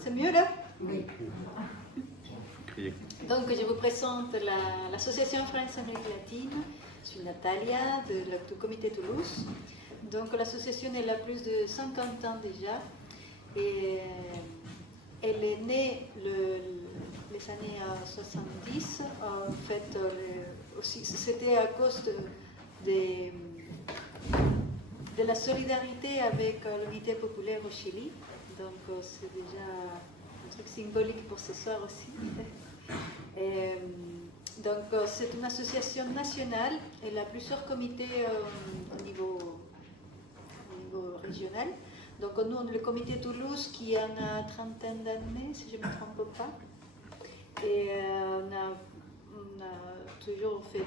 C'est mieux là? Oui. Donc je vous présente l'association France-Amérique latine. Je suis Natalia du comité Toulouse. Donc l'association elle a plus de 50 ans déjà. Et elle est née les années 70. En fait, aussi c'était à cause de la solidarité avec l'unité populaire au Chili. Donc c'est déjà un truc symbolique pour ce soir aussi. Et, donc c'est une association nationale. Elle a plusieurs comités au niveau régional. Donc nous, on est le comité Toulouse qui a une trentaine d'années, si je ne me trompe pas. Et on a toujours fait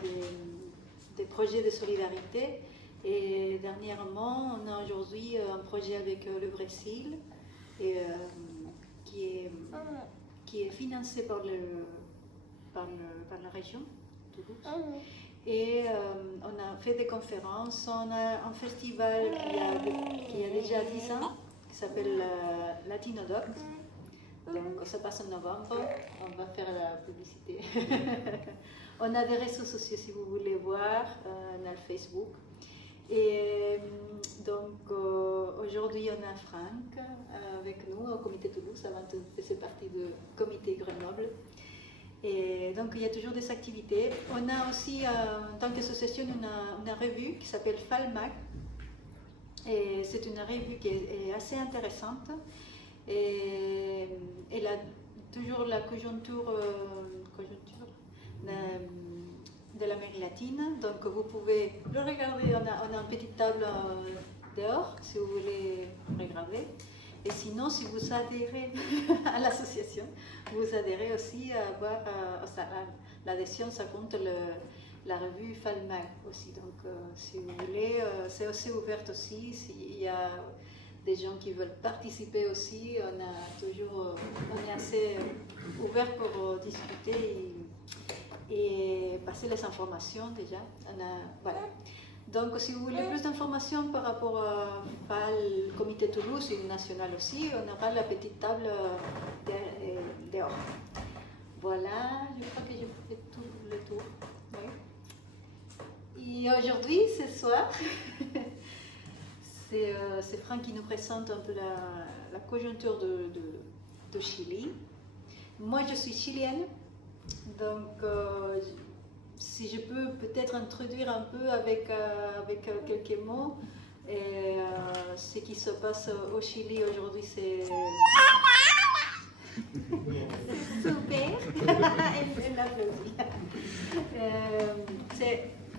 des projets de solidarité. Et dernièrement, on a aujourd'hui un projet avec le Brésil et, qui est financé par la région Toulouse. Et on a fait des conférences, on a un festival qui a déjà 10 ans, qui s'appelle Latinodoc. Donc ça passe en novembre, on va faire la publicité. On a des réseaux sociaux si vous voulez voir, on a le Facebook. Et donc aujourd'hui on a Franck avec nous au comité Toulouse, avant de faire partie du comité Grenoble. Et donc il y a toujours des activités. On a aussi en tant qu'association une revue qui s'appelle FALMAC. Et c'est une revue qui est assez intéressante. Et elle a toujours la conjoncture de l'Amérique latine. Donc vous pouvez le regarder, on a une petite table dehors si vous voulez regarder. Et sinon, si vous adhérez à l'association, vous adhérez aussi à avoir l'adhésion, ça compte la revue FALMAC aussi. Donc si vous voulez, c'est aussi ouvert aussi. S'il y a des gens qui veulent participer aussi, on est assez ouvert pour discuter et passer les informations déjà. Voilà. Donc, si vous voulez plus d'informations par rapport à le comité Toulouse et national aussi, on aura la petite table dehors. Voilà, je crois que j'ai fait tout le tour. Oui. Et aujourd'hui, ce soir, c'est Franck qui nous présente un peu la conjoncture de Chili. Moi, je suis chilienne, donc si je peux peut-être introduire un peu avec quelques mots. Et ce qui se passe au Chili aujourd'hui, c'est super. Elle l'applaudit.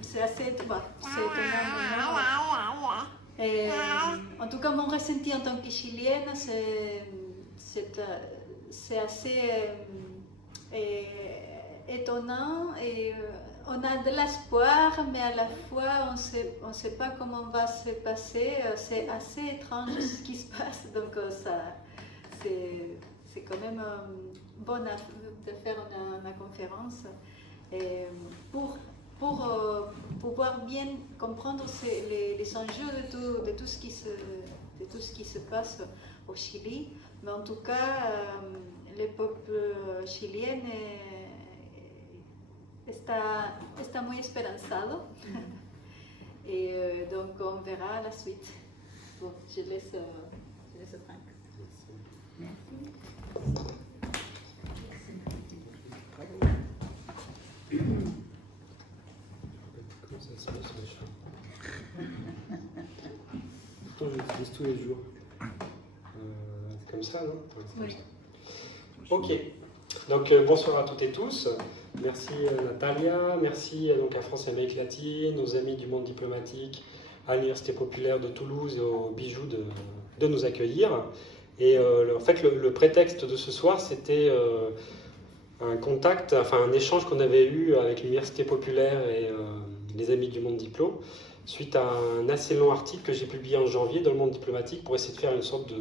C'est assez étonnant. En tout cas, mon ressenti en tant que chilienne, c'est assez étonnant et on a de l'espoir, mais à la fois on ne sait pas comment va se passer. C'est assez étrange ce qui se passe, donc c'est quand même bon de faire une conférence et pour pouvoir bien comprendre les enjeux de tout ce qui se passe au Chili. Mais en tout cas, le peuple chilien está muy esperanzado. Et donc on verra la suite. Bon, je laisse Franck. Comment ça se passe sur les champs? Pourtant, je l'utilise tous les jours. C'est comme ça, non? Ouais, Oui. comme ça. Ok. Donc bonsoir à toutes et tous. Merci Natalia, merci donc à France et Amérique latine, aux amis du monde diplomatique, à l'Université populaire de Toulouse et aux bijoux de nous accueillir. Et en fait, le prétexte de ce soir, c'était un échange qu'on avait eu avec l'Université populaire et les amis du monde diplo, suite à un assez long article que j'ai publié en janvier dans le monde diplomatique pour essayer de faire une sorte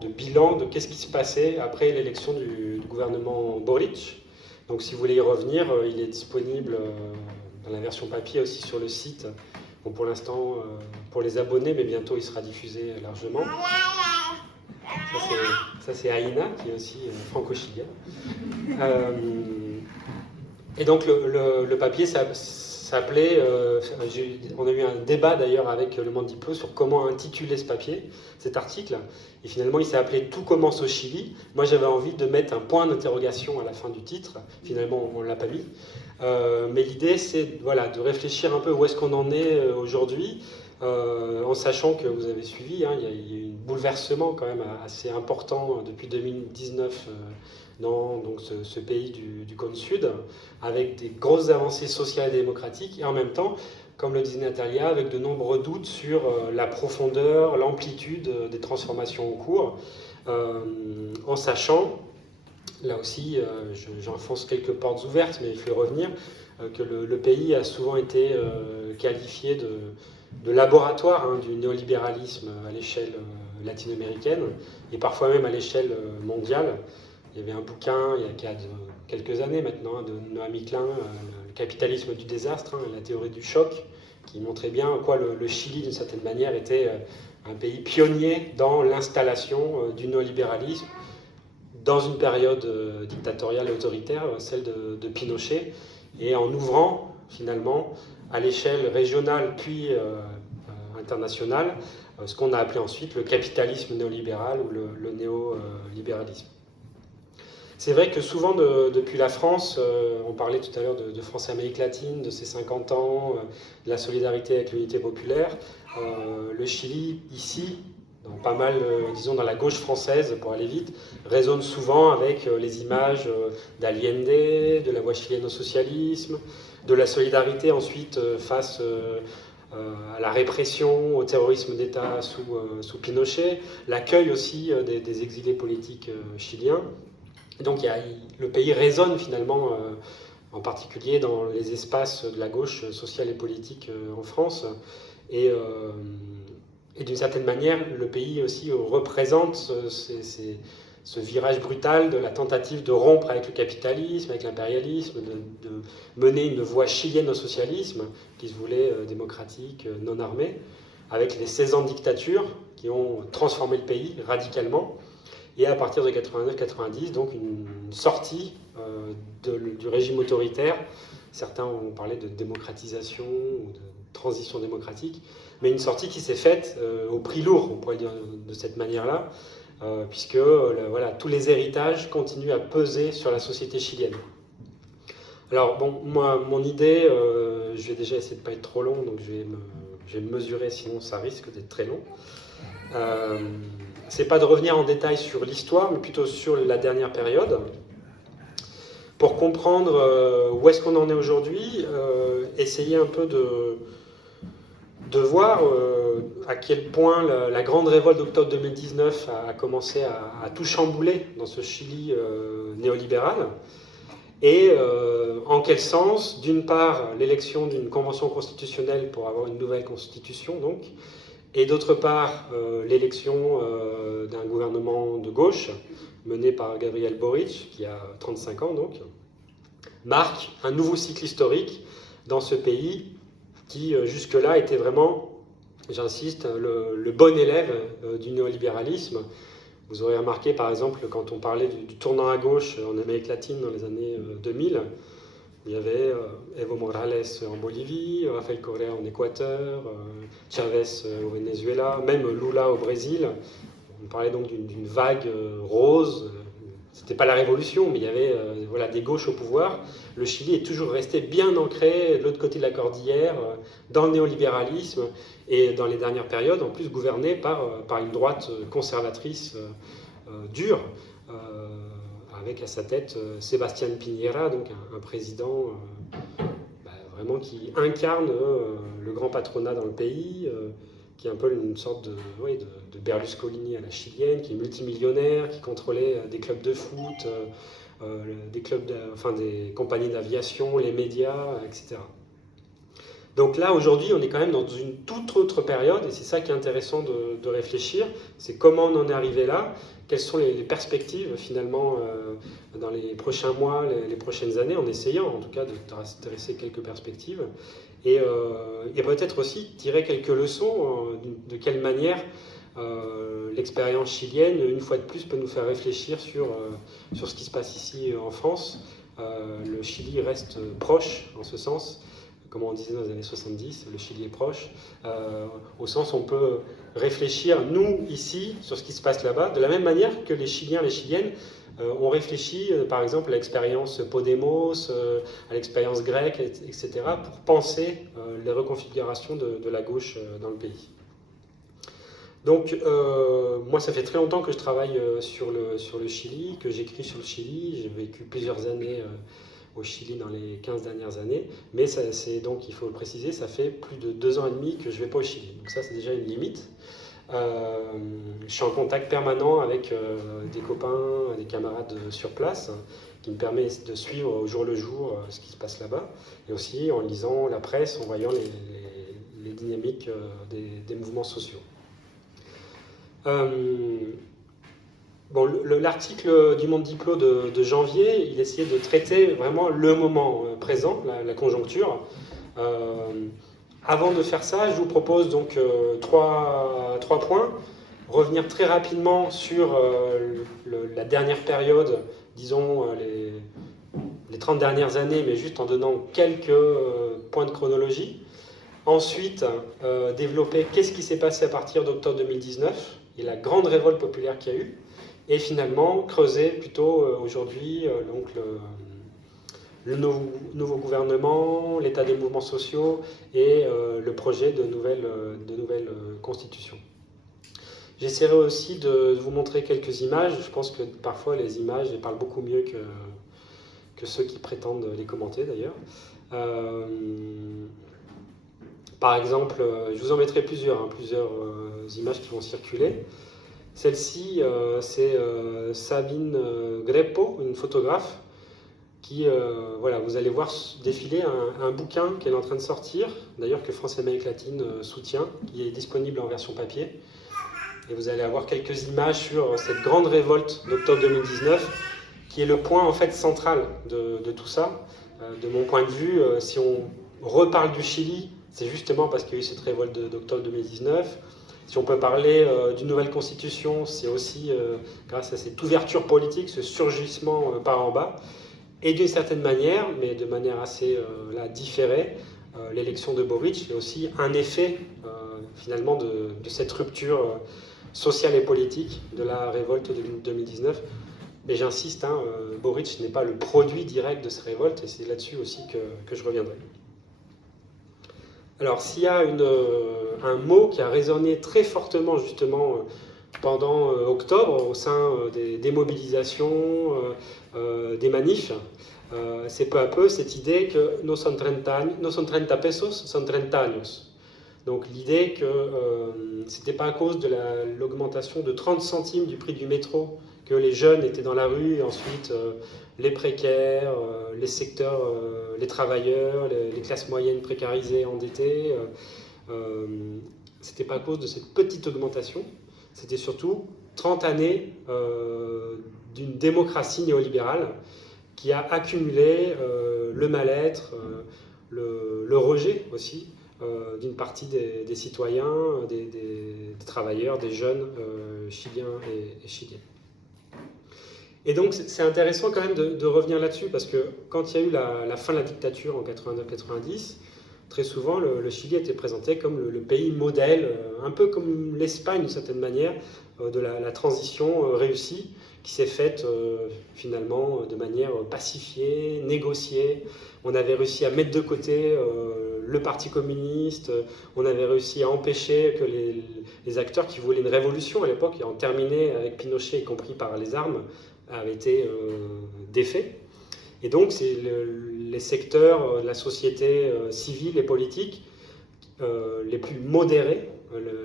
de bilan de qu'est-ce qui se passait après l'élection du gouvernement Boric. Donc si vous voulez y revenir, il est disponible dans la version papier aussi sur le site. Bon, pour l'instant, pour les abonnés, mais bientôt il sera diffusé largement. Ça, c'est Aïna, qui est aussi franco-chilienne. Et donc, le papier s'appelait... on a eu un débat d'ailleurs avec le Monde Diplo sur comment intituler ce papier, cet article. Et finalement, il s'est appelé « Tout commence au Chili ». Moi, j'avais envie de mettre un point d'interrogation à la fin du titre. Finalement, on ne l'a pas mis. Mais l'idée, c'est voilà, de réfléchir un peu où est-ce qu'on en est aujourd'hui, en sachant que vous avez suivi, hein, il y a eu un bouleversement quand même assez important depuis 2019 dans donc ce pays du cône sud, avec des grosses avancées sociales et démocratiques, et en même temps, comme le disait Natalia, avec de nombreux doutes sur la profondeur, l'amplitude des transformations en cours, en sachant, là aussi, j'enfonce quelques portes ouvertes, mais il faut y revenir, que le pays a souvent été qualifié de laboratoire hein, du néolibéralisme à l'échelle latino-américaine, et parfois même à l'échelle mondiale. Il y avait un bouquin, il y a quelques années maintenant, de Noami Klein, Le capitalisme du désastre, hein, la théorie du choc, qui montrait bien à quoi le Chili, d'une certaine manière, était un pays pionnier dans l'installation du néolibéralisme dans une période dictatoriale et autoritaire, celle de Pinochet, et en ouvrant finalement à l'échelle régionale puis internationale ce qu'on a appelé ensuite le capitalisme néolibéral ou le néolibéralisme. C'est vrai que souvent, depuis la France, on parlait tout à l'heure de France-Amérique latine, de ses 50 ans, de la solidarité avec l'unité populaire. Le Chili, ici, pas mal, disons, dans la gauche française, pour aller vite, résonne souvent avec les images d'Allende, de la voie chilienne au socialisme, de la solidarité ensuite face à la répression, au terrorisme d'État sous Pinochet, l'accueil aussi des exilés politiques chiliens. Donc le pays résonne finalement, en particulier dans les espaces de la gauche sociale et politique en France. Et d'une certaine manière, le pays aussi représente ce virage brutal de la tentative de rompre avec le capitalisme, avec l'impérialisme, de mener une voie chilienne au socialisme, qui se voulait démocratique, non armée, avec les 16 ans de dictature qui ont transformé le pays radicalement. Et à partir de 89-90, donc une sortie du régime autoritaire. Certains ont parlé de démocratisation ou de transition démocratique, mais une sortie qui s'est faite au prix lourd, on pourrait dire de cette manière-là, puisque voilà, tous les héritages continuent à peser sur la société chilienne. Alors, bon, moi, mon idée, je vais déjà essayer de ne pas être trop long, donc je vais me mesurer, sinon ça risque d'être très long. C'est pas de revenir en détail sur l'histoire, mais plutôt sur la dernière période. Pour comprendre où est-ce qu'on en est aujourd'hui, essayer un peu de voir à quel point la grande révolte d'octobre 2019 a commencé à tout chambouler dans ce Chili néolibéral, et en quel sens, d'une part, l'élection d'une convention constitutionnelle pour avoir une nouvelle constitution, donc, et d'autre part, l'élection d'un gouvernement de gauche, mené par Gabriel Boric, qui a 35 ans donc, marque un nouveau cycle historique dans ce pays qui, jusque-là, était vraiment, j'insiste, le bon élève du néolibéralisme. Vous aurez remarqué, par exemple, quand on parlait du tournant à gauche en Amérique latine dans les années 2000, il y avait Evo Morales en Bolivie, Rafael Correa en Équateur, Chavez au Venezuela, même Lula au Brésil. On parlait donc d'une vague rose. C'était pas la révolution, mais il y avait voilà, des gauches au pouvoir. Le Chili est toujours resté bien ancré de l'autre côté de la cordillère, dans le néolibéralisme, et dans les dernières périodes, en plus gouverné par une droite conservatrice dure, avec à sa tête Sebastián Piñera, donc un président vraiment qui incarne le grand patronat dans le pays, qui est un peu une sorte de Berlusconi à la chilienne, qui est multimillionnaire, qui contrôlait des clubs de foot, des compagnies d'aviation, les médias, etc. Donc là, aujourd'hui, on est quand même dans une toute autre période, et c'est ça qui est intéressant de réfléchir, c'est comment on en est arrivé là, quelles sont les perspectives finalement dans les prochains mois, les prochaines années, en essayant en tout cas de dresser quelques perspectives, et peut-être aussi tirer quelques leçons de quelle manière l'expérience chilienne, une fois de plus, peut nous faire réfléchir sur ce qui se passe ici en France. Le Chili reste proche, en ce sens, comme on disait dans les années 70, le Chili est proche, au sens où on peut réfléchir, nous, ici, sur ce qui se passe là-bas, de la même manière que les Chiliens, les Chiliennes, ont réfléchi, par exemple, à l'expérience Podemos, à l'expérience grecque, etc., pour penser les reconfigurations de la gauche dans le pays. Donc, moi, ça fait très longtemps que je travaille sur le Chili, que j'écris sur le Chili. J'ai vécu plusieurs années au Chili dans les 15 dernières années. Mais donc, il faut le préciser, ça fait plus de 2 ans et demi que je ne vais pas au Chili. Donc ça, c'est déjà une limite. Je suis en contact permanent avec des copains, des camarades sur place, qui me permet de suivre au jour le jour ce qui se passe là-bas. Et aussi en lisant la presse, en voyant les dynamiques des mouvements sociaux. L'article du Monde Diplo de janvier, il essayait de traiter vraiment le moment présent, la conjoncture. Avant de faire ça, je vous propose donc trois points. Revenir très rapidement sur la dernière période, disons les 30 dernières années, mais juste en donnant quelques points de chronologie. Ensuite, développer qu'est-ce qui s'est passé à partir d'octobre 2019 et la grande révolte populaire qu'il y a eu. Et finalement, creuser plutôt aujourd'hui donc le nouveau gouvernement, l'état des mouvements sociaux et le projet de nouvelle constitution. J'essaierai aussi de vous montrer quelques images. Je pense que parfois les images elles parlent beaucoup mieux que ceux qui prétendent les commenter d'ailleurs. Par exemple, je vous en mettrai plusieurs images qui vont circuler. Celle-ci, c'est Sabine Greppo, une photographe, qui, vous allez voir défiler un bouquin qu'elle est en train de sortir, d'ailleurs que France Amérique Latine soutient, qui est disponible en version papier. Et vous allez avoir quelques images sur cette grande révolte d'octobre 2019, qui est le point en fait central de tout ça. De mon point de vue, si on reparle du Chili, c'est justement parce qu'il y a eu cette révolte d'octobre 2019. Si on peut parler d'une nouvelle constitution, c'est aussi grâce à cette ouverture politique, ce surgissement par en bas. Et d'une certaine manière, mais de manière assez différée, l'élection de Boric est aussi un effet finalement de cette rupture sociale et politique de la révolte de 2019. Et j'insiste, Boric n'est pas le produit direct de cette révolte, et c'est là-dessus aussi que je reviendrai. Alors, s'il y a un mot qui a résonné très fortement, justement, pendant octobre, au sein des mobilisations, des manifs, c'est peu à peu cette idée que no son 30 pesos, son 30 años. Donc, l'idée que c'était pas à cause de l'augmentation de 30 centimes du prix du métro que les jeunes étaient dans la rue, et ensuite les précaires, les secteurs, les travailleurs, les classes moyennes précarisées, endettées. C'était pas à cause de cette petite augmentation, c'était surtout 30 années d'une démocratie néolibérale qui a accumulé le mal-être, le rejet aussi d'une partie des citoyens, des travailleurs, des jeunes chiliens et chiliennes. Et donc c'est intéressant quand même de revenir là-dessus, parce que quand il y a eu la fin de la dictature en 89-90, très souvent le Chili était présenté comme le pays modèle, un peu comme l'Espagne d'une certaine manière, de la transition réussie, qui s'est faite finalement de manière pacifiée, négociée. On avait réussi à mettre de côté le Parti communiste, on avait réussi à empêcher que les acteurs qui voulaient une révolution à l'époque, et en terminer avec Pinochet, y compris par les armes, avaient été défaits. Et donc, c'est les secteurs de la société civile et politique les plus modérés,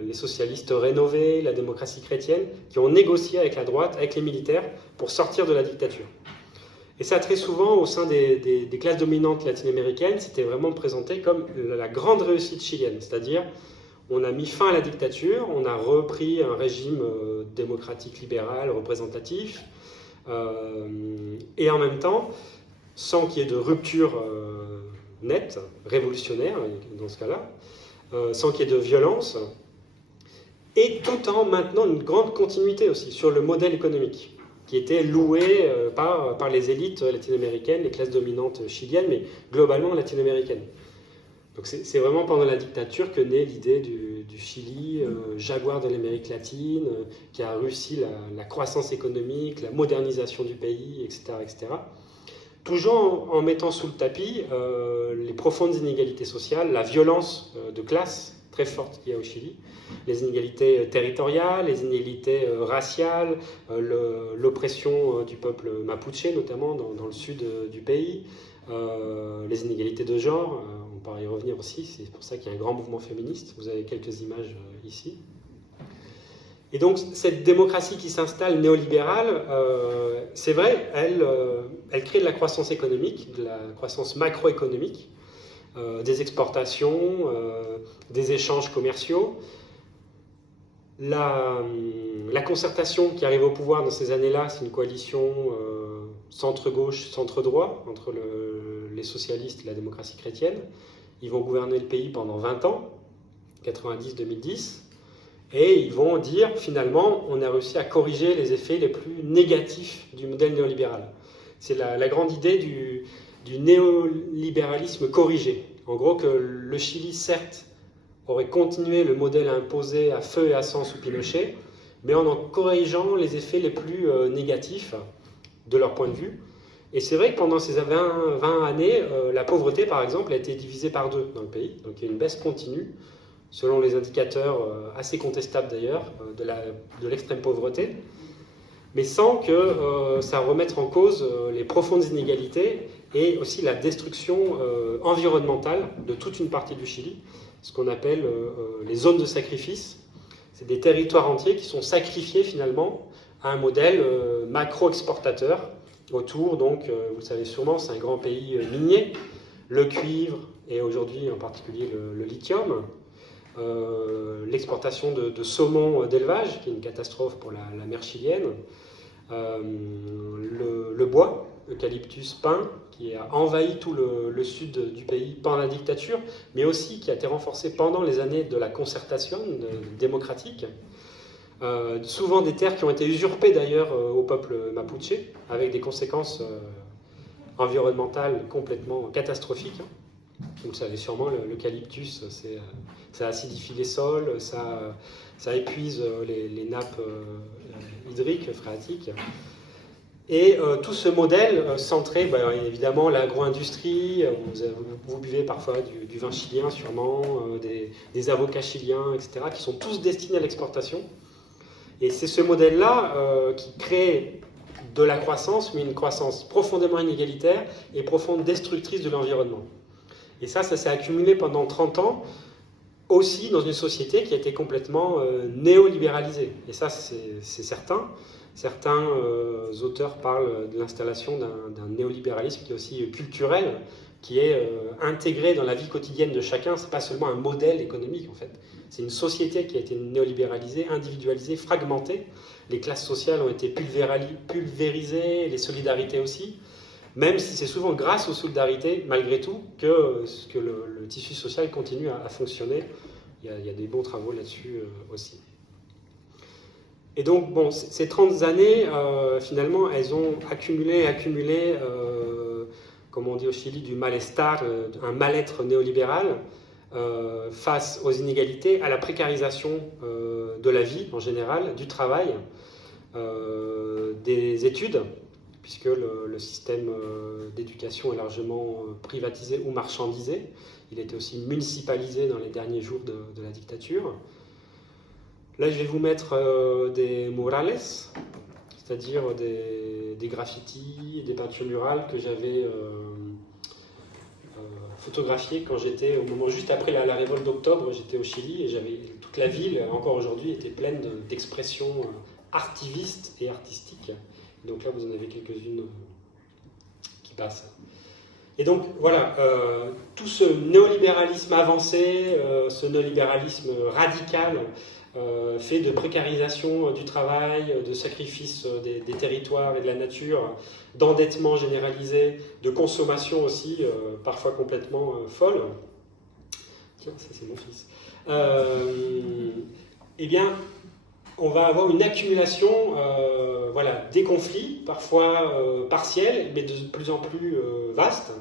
les socialistes rénovés, la démocratie chrétienne, qui ont négocié avec la droite, avec les militaires, pour sortir de la dictature. Et ça, très souvent, au sein des classes dominantes latino-américaines, c'était vraiment présenté comme la grande réussite chilienne. C'est-à-dire, on a mis fin à la dictature, on a repris un régime démocratique libéral, représentatif, et en même temps, sans qu'il y ait de rupture nette, révolutionnaire dans ce cas-là, sans qu'il y ait de violence, et tout en maintenant une grande continuité aussi sur le modèle économique, qui était loué par les élites latino-américaines, les classes dominantes chiliennes, mais globalement latino-américaines. Donc c'est vraiment pendant la dictature que naît l'idée du Chili, jaguar de l'Amérique latine, qui a réussi la croissance économique, la modernisation du pays, etc. etc. Toujours en mettant sous le tapis les profondes inégalités sociales, la violence de classe très forte qu'il y a au Chili, les inégalités territoriales, les inégalités raciales, l'oppression du peuple mapuche, notamment dans le sud du pays, les inégalités de genre, on pourra y revenir aussi, c'est pour ça qu'il y a un grand mouvement féministe, vous avez quelques images ici. Et donc cette démocratie qui s'installe néolibérale, c'est vrai, elle crée de la croissance économique, de la croissance macroéconomique, des exportations, des échanges commerciaux. La concertation qui arrive au pouvoir dans ces années-là, c'est une coalition centre-gauche, centre-droit, entre les socialistes et la démocratie chrétienne. Ils vont gouverner le pays pendant 20 ans, 90-2010, et ils vont dire, finalement, on a réussi à corriger les effets les plus négatifs du modèle néolibéral. C'est la grande idée du néolibéralisme corrigé. En gros, que le Chili, certes, aurait continué le modèle imposé à feu et à sang sous Pinochet, mais en corrigeant les effets les plus négatifs de leur point de vue. Et c'est vrai que pendant ces 20 années, la pauvreté, par exemple, a été divisée par 2 dans le pays. Donc il y a une baisse continue, selon les indicateurs assez contestables d'ailleurs, de l'extrême pauvreté, mais sans que ça remette en cause les profondes inégalités et aussi la destruction environnementale de toute une partie du Chili, ce qu'on appelle les zones de sacrifice. C'est des territoires entiers qui sont sacrifiés finalement à un modèle macro-exportateur autour, donc, vous le savez sûrement, c'est un grand pays minier, le cuivre et aujourd'hui en particulier le lithium, l'exportation de saumon d'élevage, qui est une catastrophe pour la mer chilienne, le bois, eucalyptus, pin, qui a envahi tout le sud du pays pendant la dictature, mais aussi qui a été renforcé pendant les années de la concertation démocratique. Souvent des terres qui ont été usurpées d'ailleurs au peuple mapuche, avec des conséquences environnementales complètement catastrophiques. Vous le savez sûrement, l'eucalyptus, ça acidifie les sols, ça épuise les nappes hydriques, phréatiques. Et tout ce modèle centré, évidemment, l'agro-industrie, vous buvez parfois du vin chilien sûrement, des avocats chiliens, etc., qui sont tous destinés à l'exportation. Et c'est ce modèle-là qui crée de la croissance, mais une croissance profondément inégalitaire et profonde destructrice de l'environnement. Et ça s'est accumulé pendant 30 ans, aussi dans une société qui a été complètement néolibéralisée. Et ça, c'est certain. Certains auteurs parlent de l'installation d'un néolibéralisme qui est aussi culturel, qui est intégré dans la vie quotidienne de chacun. Ce n'est pas seulement un modèle économique, en fait. C'est une société qui a été néolibéralisée, individualisée, fragmentée. Les classes sociales ont été pulvérisées, les solidarités aussi. Même si c'est souvent grâce aux solidarités, malgré tout, que le tissu social continue à fonctionner. Il y a des bons travaux là-dessus aussi. Et donc, bon, ces 30 années, finalement, elles ont accumulé, comme on dit au Chili, du malestar, un mal-être néolibéral, face aux inégalités, à la précarisation de la vie en général, du travail, des études, puisque le système d'éducation est largement privatisé ou marchandisé. Il a été aussi municipalisé dans les derniers jours de la dictature. Là, je vais vous mettre des murales, c'est-à-dire des graffitis, des peintures murales que j'avais photographiées quand j'étais, au moment juste après la révolte d'octobre, j'étais au Chili et toute la ville, encore aujourd'hui, était pleine d'expressions artivistes et artistiques. Donc là, vous en avez quelques-unes qui passent. Et donc, voilà, tout ce néolibéralisme avancé, ce néolibéralisme radical, fait de précarisation du travail, de sacrifice des territoires et de la nature, d'endettement généralisé, de consommation aussi, parfois complètement folle. Tiens, ça c'est mon fils. eh bien, on va avoir une accumulation des conflits, parfois partiels, mais de plus en plus vastes.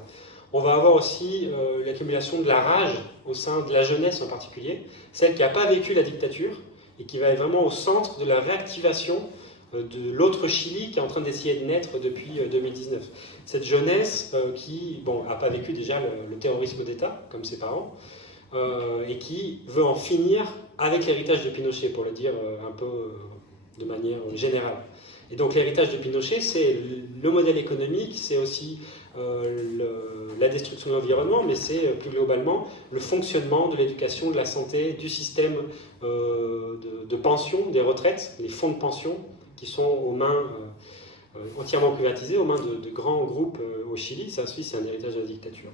On va avoir aussi l'accumulation de la rage au sein de la jeunesse en particulier, celle qui n'a pas vécu la dictature et qui va être vraiment au centre de la réactivation de l'autre Chili qui est en train d'essayer de naître depuis 2019. Cette jeunesse qui n'a pas vécu déjà le terrorisme d'État, comme ses parents, et qui veut en finir avec l'héritage de Pinochet, pour le dire un peu de manière générale. Et donc l'héritage de Pinochet, c'est le modèle économique, c'est aussi la destruction de l'environnement, mais c'est plus globalement le fonctionnement de l'éducation, de la santé, du système de pension, des retraites, les fonds de pension qui sont aux mains entièrement privatisés, aux mains de grands groupes au Chili. Ça aussi, c'est un héritage de la dictature.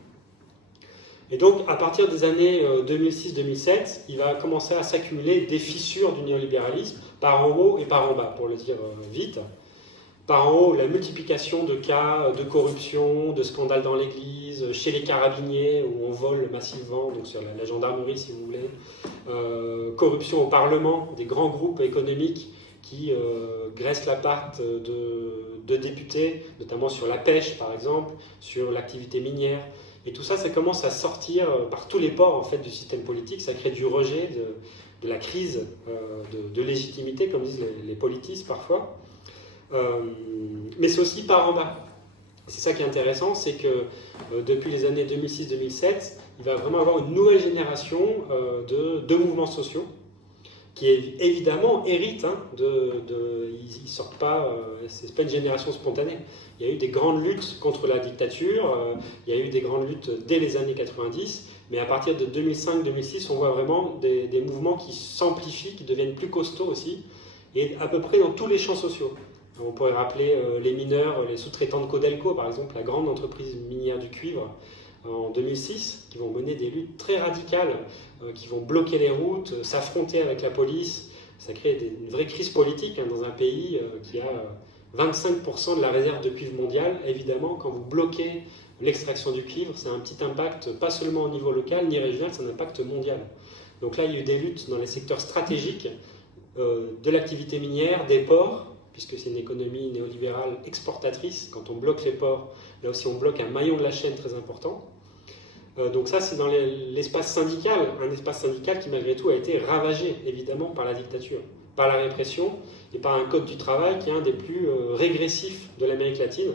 Et donc, à partir des années 2006-2007, il va commencer à s'accumuler des fissures du néolibéralisme, par en haut et par en bas, pour le dire vite. Par en haut, la multiplication de cas de corruption, de scandales dans l'église, chez les carabiniers, où on vole massivement, donc sur la gendarmerie si vous voulez. Corruption au Parlement, des grands groupes économiques qui graissent la patte de députés, notamment sur la pêche par exemple, sur l'activité minière. Et tout ça, ça commence à sortir par tous les pores en fait, du système politique. Ça crée du rejet, de la crise de légitimité, comme disent les politistes parfois. Mais c'est aussi par en bas. C'est ça qui est intéressant, c'est que depuis les années 2006-2007, il va vraiment avoir une nouvelle génération de mouvements sociaux qui évidemment héritent ils ne sortent pas, c'est pas une génération spontanée. Il y a eu des grandes luttes contre la dictature, il y a eu des grandes luttes dès les années 90, mais à partir de 2005-2006, on voit vraiment des mouvements qui s'amplifient, qui deviennent plus costauds aussi, et à peu près dans tous les champs sociaux. On pourrait rappeler les mineurs, les sous-traitants de Codelco, par exemple, la grande entreprise minière du cuivre, en 2006, qui vont mener des luttes très radicales, qui vont bloquer les routes, s'affronter avec la police. Ça crée une vraie crise politique dans un pays qui a 25% de la réserve de cuivre mondiale. Évidemment, quand vous bloquez l'extraction du cuivre, c'est un petit impact, pas seulement au niveau local ni régional, c'est un impact mondial. Donc là, il y a eu des luttes dans les secteurs stratégiques de l'activité minière, des ports, puisque c'est une économie néolibérale exportatrice. Quand on bloque les ports, là aussi on bloque un maillon de la chaîne très important. Donc ça, c'est dans l'espace syndical, un espace syndical qui malgré tout a été ravagé évidemment par la dictature, par la répression et par un code du travail qui est un des plus régressifs de l'Amérique latine.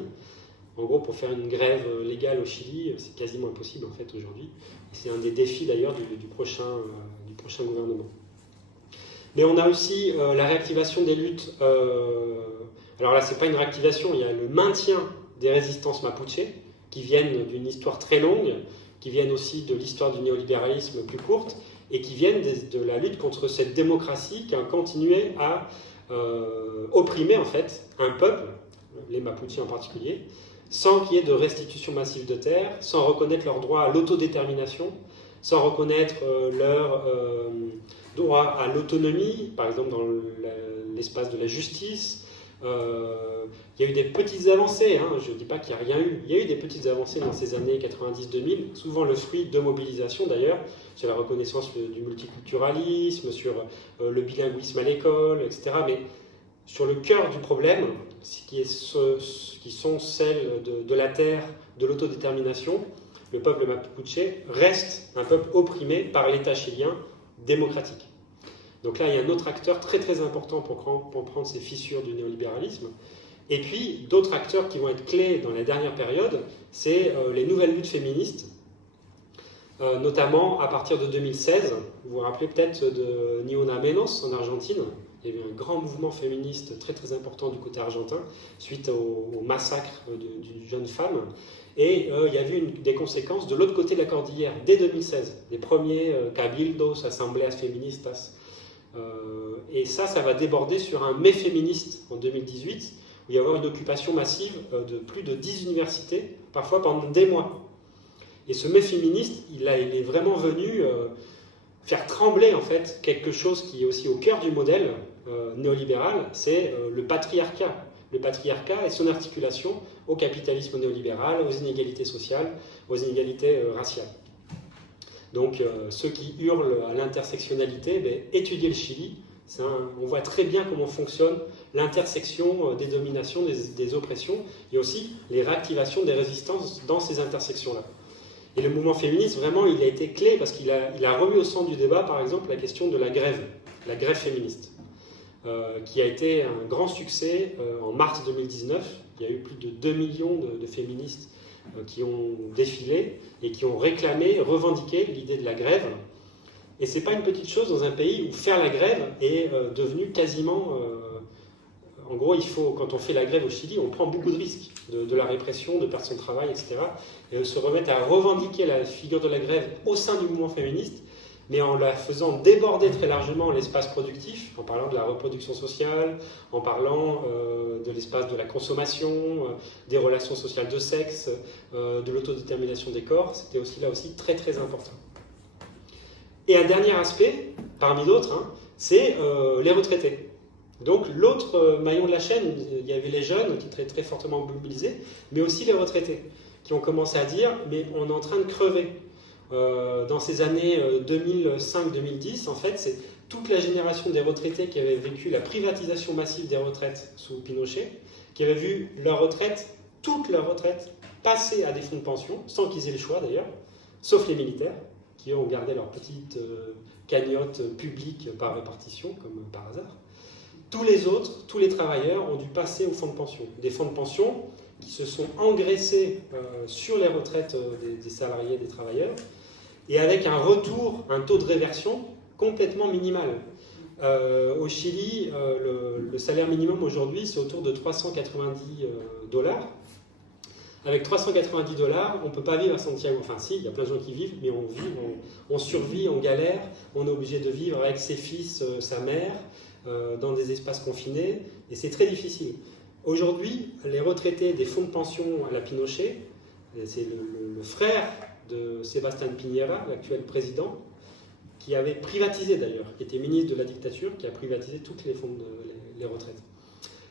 En gros, pour faire une grève légale au Chili, c'est quasiment impossible en fait aujourd'hui. C'est un des défis d'ailleurs du prochain gouvernement. Mais on a aussi la réactivation des luttes. Alors là, c'est pas une réactivation, il y a le maintien des résistances mapuche qui viennent d'une histoire très longue, qui viennent aussi de l'histoire du néolibéralisme plus courte, et qui viennent de la lutte contre cette démocratie qui a continué à opprimer en fait un peuple, les Mapuches en particulier, sans qu'il y ait de restitution massive de terres, sans reconnaître leur droit à l'autodétermination, sans reconnaître leur droit à l'autonomie, par exemple dans l'espace de la justice. Il y a eu des petites avancées, je ne dis pas qu'il n'y a rien eu, il y a eu des petites avancées dans ces années 90-2000, souvent le fruit de mobilisation d'ailleurs, sur la reconnaissance du multiculturalisme, sur le bilinguisme à l'école, etc. Mais sur le cœur du problème, qui sont celles de la terre, de l'autodétermination, le peuple mapuche reste un peuple opprimé par l'État chilien démocratique. Donc là, il y a un autre acteur très très important pour comprendre ces fissures du néolibéralisme. Et puis, d'autres acteurs qui vont être clés dans la dernière période, c'est les nouvelles luttes féministes, notamment à partir de 2016. Vous vous rappelez peut-être de Ni Una Menos en Argentine. Il y a eu un grand mouvement féministe très très important du côté argentin, suite au massacre d'une jeune femme. Et il y a eu des conséquences de l'autre côté de la cordillère, dès 2016. Les premiers cabildos, assemblées féministas. Et ça va déborder sur un mai féministe en 2018, où il va y avoir une occupation massive de plus de 10 universités, parfois pendant des mois. Et ce mai féministe, il est vraiment venu faire trembler en fait quelque chose qui est aussi au cœur du modèle néolibéral, c'est le patriarcat. Le patriarcat et son articulation au capitalisme néolibéral, aux inégalités sociales, aux inégalités raciales. Donc ceux qui hurlent à l'intersectionnalité, étudiez le Chili, On voit très bien comment fonctionne l'intersection des dominations, des oppressions, et aussi les réactivations des résistances dans ces intersections-là. Et le mouvement féministe, vraiment, il a été clé parce qu'il a remis au centre du débat, par exemple, la question de la grève féministe, qui a été un grand succès en mars 2019. Il y a eu plus de 2 millions de féministes qui ont défilé et qui ont réclamé, revendiqué l'idée de la grève. Et ce n'est pas une petite chose dans un pays où faire la grève est devenu quasiment... en gros, quand on fait la grève au Chili, on prend beaucoup de risques de la répression, de perdre son travail, etc. Et se remettre à revendiquer la figure de la grève au sein du mouvement féministe, mais en la faisant déborder très largement l'espace productif, en parlant de la reproduction sociale, en parlant de l'espace de la consommation, des relations sociales de sexe, de l'autodétermination des corps, c'était là aussi très très important. Et un dernier aspect, parmi d'autres, c'est les retraités. Donc l'autre maillon de la chaîne, il y avait les jeunes qui étaient très fortement mobilisés, mais aussi les retraités, qui ont commencé à dire « mais on est en train de crever ». Dans ces années 2005-2010, en fait, c'est toute la génération des retraités qui avait vécu la privatisation massive des retraites sous Pinochet, qui avait vu leur retraite, toute leur retraite, passer à des fonds de pension, sans qu'ils aient le choix d'ailleurs, sauf les militaires, qui ont gardé leur petite cagnotte publique par répartition, comme par hasard. Tous les autres, tous les travailleurs ont dû passer aux fonds de pension. Des fonds de pension qui se sont engraissés sur les retraites des salariés, des travailleurs, et avec un retour, un taux de réversion complètement minimal. Au Chili, le salaire minimum aujourd'hui, c'est autour de $390. Avec $390, on ne peut pas vivre à Santiago. Enfin si, il y a plein de gens qui vivent, mais on survit, on galère, on est obligé de vivre avec ses fils, sa mère, dans des espaces confinés, et c'est très difficile. Aujourd'hui, les retraités des fonds de pension à la Pinochet, c'est le frère de Sébastien Piñera, l'actuel président, qui avait privatisé d'ailleurs, qui était ministre de la dictature, qui a privatisé toutes les les retraites.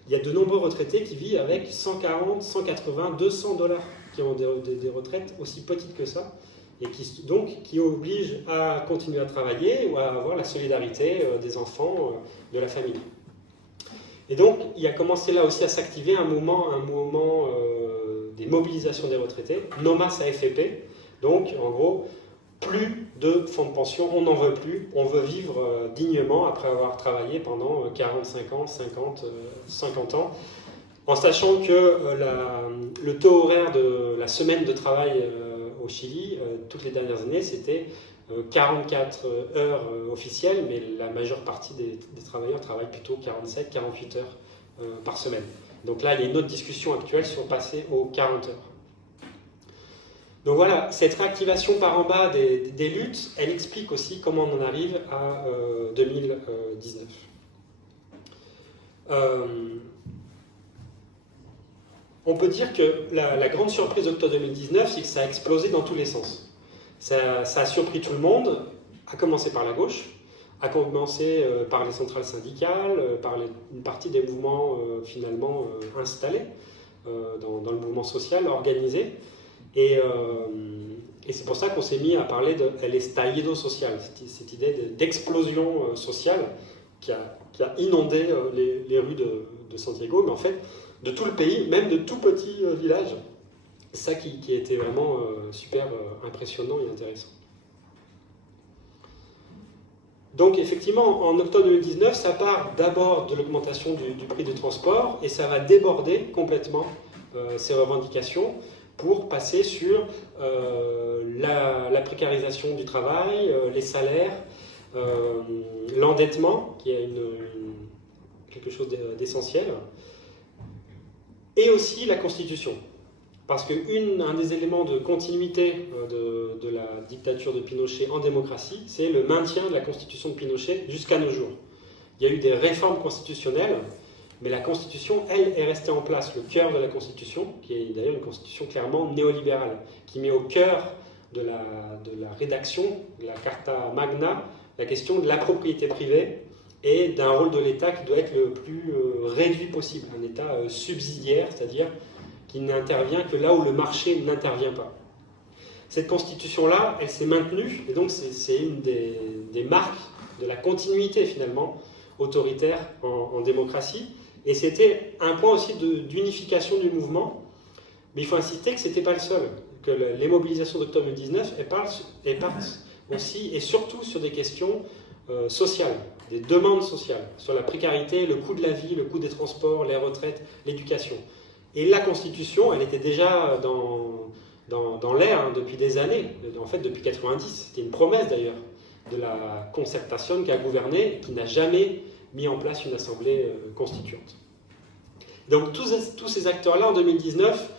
Il y a de nombreux retraités qui vivent avec 140, 180, $200, qui ont des retraites aussi petites que ça, et qui obligent à continuer à travailler ou à avoir la solidarité des enfants, de la famille. Et donc, il a commencé là aussi à s'activer un mouvement des mobilisations des retraités, No Más AFP. Donc, en gros, plus de fonds de pension, on n'en veut plus, on veut vivre dignement après avoir travaillé pendant 45 ans, 50 ans, en sachant que le taux horaire de la semaine de travail au Chili, toutes les dernières années, c'était 44 heures officielles, mais la majeure partie des travailleurs travaillent plutôt 47, 48 heures par semaine. Donc là, il y a une autre discussion actuelle sur passer aux 40 heures. Donc voilà, cette réactivation par en bas des luttes, elle explique aussi comment on en arrive à 2019. On peut dire que la grande surprise d'octobre 2019, c'est que ça a explosé dans tous les sens. Ça a surpris tout le monde, à commencer par la gauche, à commencer par les centrales syndicales, par une partie des mouvements finalement installés dans le mouvement social organisé. Et c'est pour ça qu'on s'est mis à parler de el estallido social, cette idée d'explosion sociale qui a inondé les rues de Santiago, mais en fait de tout le pays, même de tout petits villages. C'est ça qui a été vraiment super impressionnant et intéressant. Donc effectivement, en octobre 2019, ça part d'abord de l'augmentation du prix du transport et ça va déborder complètement ces revendications pour passer sur la précarisation du travail, les salaires, l'endettement, qui est quelque chose d'essentiel, et aussi la Constitution. Parce qu'un des éléments de continuité de la dictature de Pinochet en démocratie, c'est le maintien de la Constitution de Pinochet jusqu'à nos jours. Il y a eu des réformes constitutionnelles, mais la Constitution, elle, est restée en place. Le cœur de la Constitution, qui est d'ailleurs une Constitution clairement néolibérale, qui met au cœur de la rédaction, de la Carta Magna, la question de la propriété privée et d'un rôle de l'État qui doit être le plus réduit possible. Un État subsidiaire, c'est-à-dire qui n'intervient que là où le marché n'intervient pas. Cette Constitution-là, elle s'est maintenue, et donc c'est une des marques de la continuité finalement autoritaire en démocratie. Et c'était un point aussi d'unification du mouvement. Mais il faut insister que ce n'était pas le seul, que les mobilisations d'octobre 2019 elles partent aussi et surtout sur des questions sociales, des demandes sociales, sur la précarité, le coût de la vie, le coût des transports, les retraites, l'éducation. Et la Constitution, elle était déjà dans l'air hein, depuis des années, en fait depuis 90. C'était une promesse d'ailleurs de la concertation qui a gouverné, qui n'a jamais mis en place une assemblée constituante. Donc tous ces acteurs-là en 2019,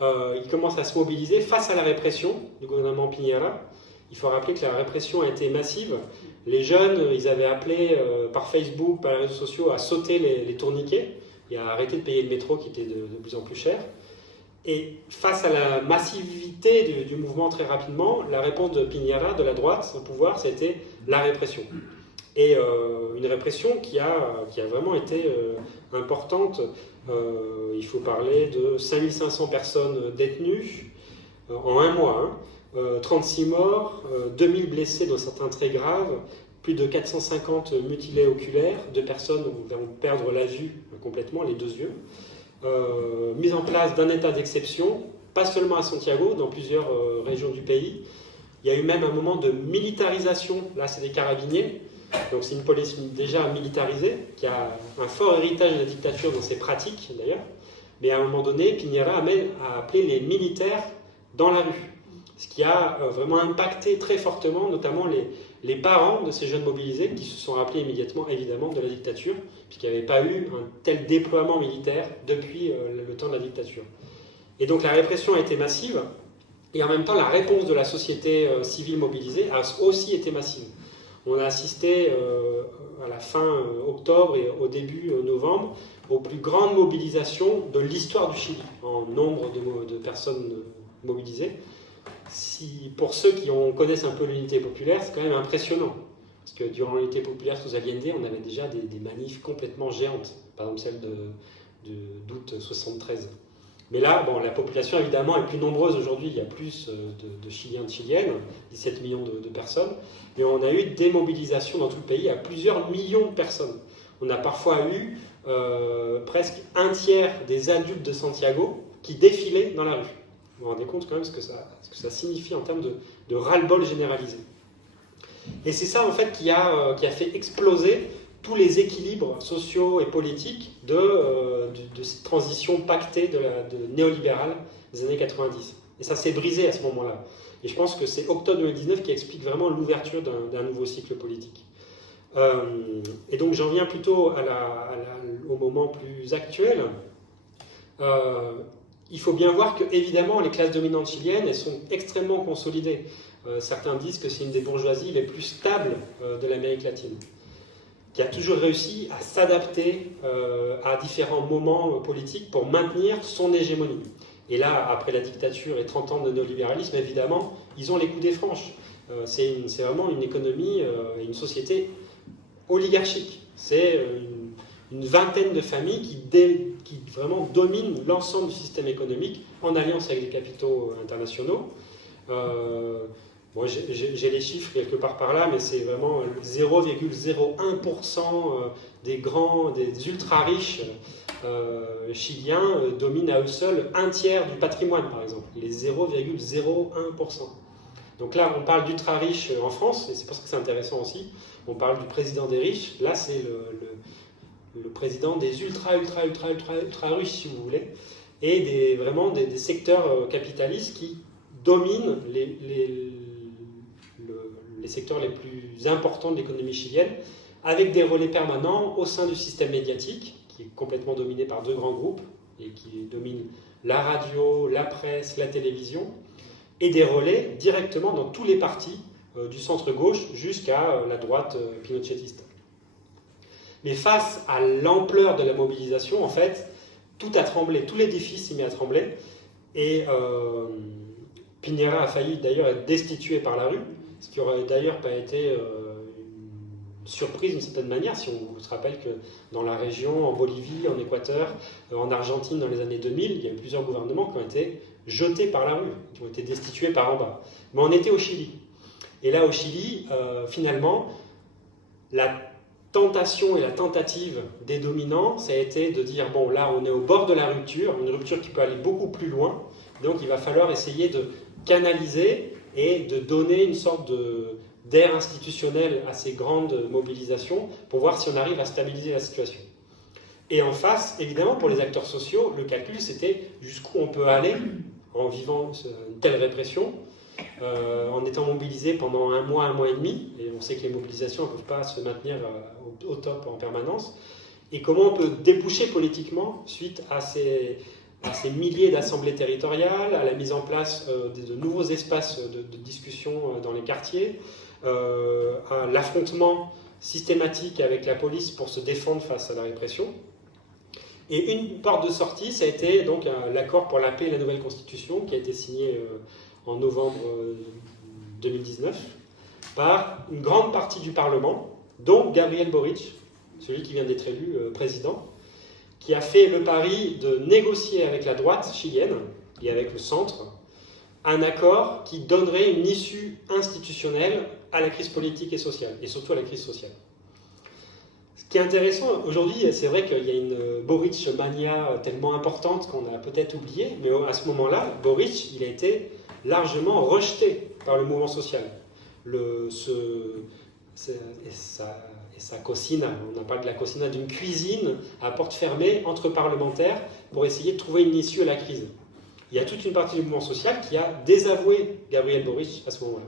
ils commencent à se mobiliser face à la répression du gouvernement Piñera. Il faut rappeler que la répression a été massive. Les jeunes, ils avaient appelé par Facebook, par les réseaux sociaux, à sauter les tourniquets et à arrêter de payer le métro qui était de plus en plus cher. Et face à la massivité du mouvement très rapidement, la réponse de Piñera, de la droite au pouvoir, c'était la répression. Et une répression qui a vraiment été importante. Il faut parler de 5500 personnes détenues en un mois, hein, 36 morts, 2000 blessés, dont certains très graves, plus de 450 mutilés oculaires, 2 personnes vont perdre la vue complètement, les 2 yeux. Mise en place d'un état d'exception, pas seulement à Santiago, dans plusieurs régions du pays. Il y a eu même un moment de militarisation, là c'est des carabiniers, donc c'est une police déjà militarisée, qui a un fort héritage de la dictature dans ses pratiques d'ailleurs, mais à un moment donné, Piñera a appelé les militaires dans la rue, ce qui a vraiment impacté très fortement, notamment les parents de ces jeunes mobilisés, qui se sont rappelés immédiatement, évidemment, de la dictature, puisqu'il n'y avait pas eu un tel déploiement militaire depuis le temps de la dictature. Et donc la répression a été massive, et en même temps la réponse de la société civile mobilisée a aussi été massive. On a assisté à la fin octobre et au début novembre aux plus grandes mobilisations de l'histoire du Chili, en nombre de personnes mobilisées. Pour ceux qui connaissent un peu l'unité populaire, c'est quand même impressionnant. Parce que durant l'unité populaire sous Allende, on avait déjà des manifs complètement géantes. Par exemple celle d'août 73. Mais là, bon, la population évidemment est plus nombreuse aujourd'hui. Il y a plus de Chiliens, de Chiliennes, 17 millions de personnes. Mais on a eu des mobilisations dans tout le pays à plusieurs millions de personnes. On a parfois eu presque un tiers des adultes de Santiago qui défilaient dans la rue. Vous vous rendez compte quand même ce que ça signifie en termes de ras-le-bol généralisé. Et c'est ça en fait qui a fait exploser tous les équilibres sociaux et politiques de cette transition pactée de néolibérale des années 90. Et ça s'est brisé à ce moment-là. Et je pense que c'est octobre 2019 qui explique vraiment l'ouverture d'un nouveau cycle politique. Et donc j'en viens plutôt au moment plus actuel. Il faut bien voir que, évidemment, les classes dominantes chiliennes, elles sont extrêmement consolidées. Certains disent que c'est une des bourgeoisies les plus stables de l'Amérique latine, qui a toujours réussi à s'adapter à différents moments politiques pour maintenir son hégémonie. Et là, après la dictature et 30 ans de néolibéralisme, évidemment, ils ont les coups des franches. C'est vraiment une économie et une société oligarchique. C'est une vingtaine de familles qui vraiment dominent l'ensemble du système économique en alliance avec les capitaux internationaux. Bon, j'ai les chiffres quelque part par là, mais c'est vraiment 0,01% des ultra-riches chiliens dominent à eux seuls un tiers du patrimoine, par exemple. Les 0,01%. Donc là, on parle d'ultra-riches en France, et c'est pour ça que c'est intéressant aussi. On parle du président des riches. Là, c'est le président des ultra riches, si vous voulez, et vraiment des secteurs capitalistes qui dominent les secteurs les plus importants de l'économie chilienne, avec des relais permanents au sein du système médiatique, qui est complètement dominé par 2 grands groupes, et qui dominent la radio, la presse, la télévision, et des relais directement dans tous les partis, du centre-gauche jusqu'à la droite pinochetiste. Mais face à l'ampleur de la mobilisation, en fait, tout a tremblé, tout l'édifice s'est mis à trembler, et Piñera a failli d'ailleurs être destitué par la rue, ce qui aurait d'ailleurs pas été une surprise d'une certaine manière, si on se rappelle que dans la région, en Bolivie, en Équateur, en Argentine dans les années 2000, il y a eu plusieurs gouvernements qui ont été jetés par la rue, qui ont été destitués par en bas. Mais on était au Chili. Et là, au Chili, finalement, tentation et la tentative des dominants, ça a été de dire, bon là on est au bord de la rupture, une rupture qui peut aller beaucoup plus loin, donc il va falloir essayer de canaliser et de donner une sorte d'air institutionnel à ces grandes mobilisations pour voir si on arrive à stabiliser la situation. Et en face, évidemment, pour les acteurs sociaux, le calcul c'était jusqu'où on peut aller en vivant une telle répression, en étant mobilisé pendant un mois et demi, et on sait que les mobilisations ne peuvent pas se maintenir au top en permanence, et comment on peut déboucher politiquement suite à ces milliers d'assemblées territoriales, à la mise en place de nouveaux espaces de discussion dans les quartiers, à l'affrontement systématique avec la police pour se défendre face à la répression. Et une porte de sortie, ça a été donc l'accord pour la paix et la nouvelle constitution qui a été signé en novembre 2019 par une grande partie du Parlement, dont Gabriel Boric, celui qui vient d'être élu président, qui a fait le pari de négocier avec la droite chilienne et avec le centre un accord qui donnerait une issue institutionnelle à la crise politique et sociale, et surtout à la crise sociale. Ce qui est intéressant aujourd'hui, c'est vrai qu'il y a une Boric mania tellement importante qu'on a peut-être oublié, mais à ce moment-là, Boric, il a été largement rejeté par le mouvement social. Sa cocina, on a parlé de la cocina d'une cuisine à porte fermée entre parlementaires pour essayer de trouver une issue à la crise. Il y a toute une partie du mouvement social qui a désavoué Gabriel Boric à ce moment-là.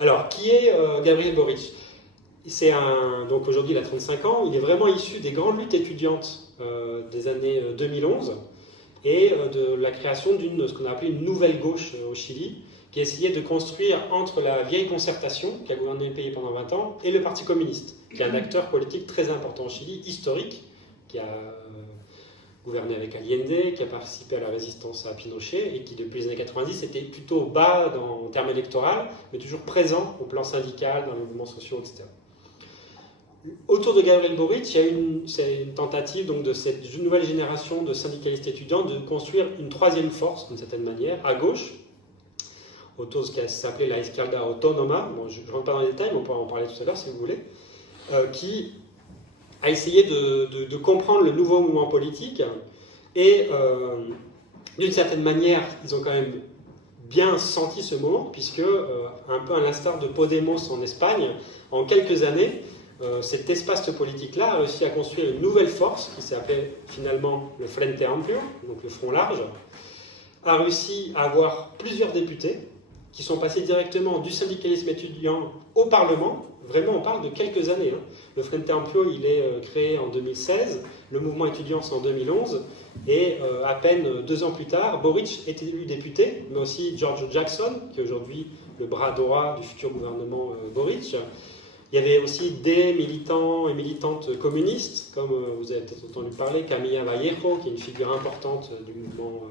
Alors, qui est Gabriel Boric ? Donc aujourd'hui il a 35 ans, il est vraiment issu des grandes luttes étudiantes des années 2011 et de la création d'une ce qu'on a appelé une nouvelle gauche au Chili, qui a essayé de construire entre la vieille concertation, qui a gouverné le pays pendant 20 ans, et le Parti communiste, qui est un acteur politique très important au Chili, historique, qui a gouverné avec Allende, qui a participé à la résistance à Pinochet, et qui depuis les années 90 était plutôt bas en termes électoraux, mais toujours présent au plan syndical, dans les mouvements sociaux, etc. Autour de Gabriel Boric, il y a une tentative donc, de cette nouvelle génération de syndicalistes étudiants de construire une troisième force, d'une certaine manière, à gauche, autour de ce qui s'appelait la Izquierda Autónoma. Bon, je ne rentre pas dans les détails, mais on pourra en parler tout à l'heure si vous voulez, qui a essayé de comprendre le nouveau mouvement politique et d'une certaine manière, ils ont quand même bien senti ce moment, puisque, un peu à l'instar de Podemos en Espagne, en quelques années, cet espace politique-là a réussi à construire une nouvelle force qui s'appelait finalement le Frente Amplio, donc le Front Large, a réussi à avoir plusieurs députés qui sont passés directement du syndicalisme étudiant au Parlement. Vraiment, on parle de quelques années. Hein. Le Frente Amplio, il est créé en 2016, le mouvement étudiant c'est en 2011, et à peine 2 ans plus tard, Boric est élu député, mais aussi George Jackson, qui est aujourd'hui le bras droit du futur gouvernement Boric. Il y avait aussi des militants et militantes communistes, comme vous avez peut-être entendu parler, Camilla Vallejo, qui est une figure importante du mouvement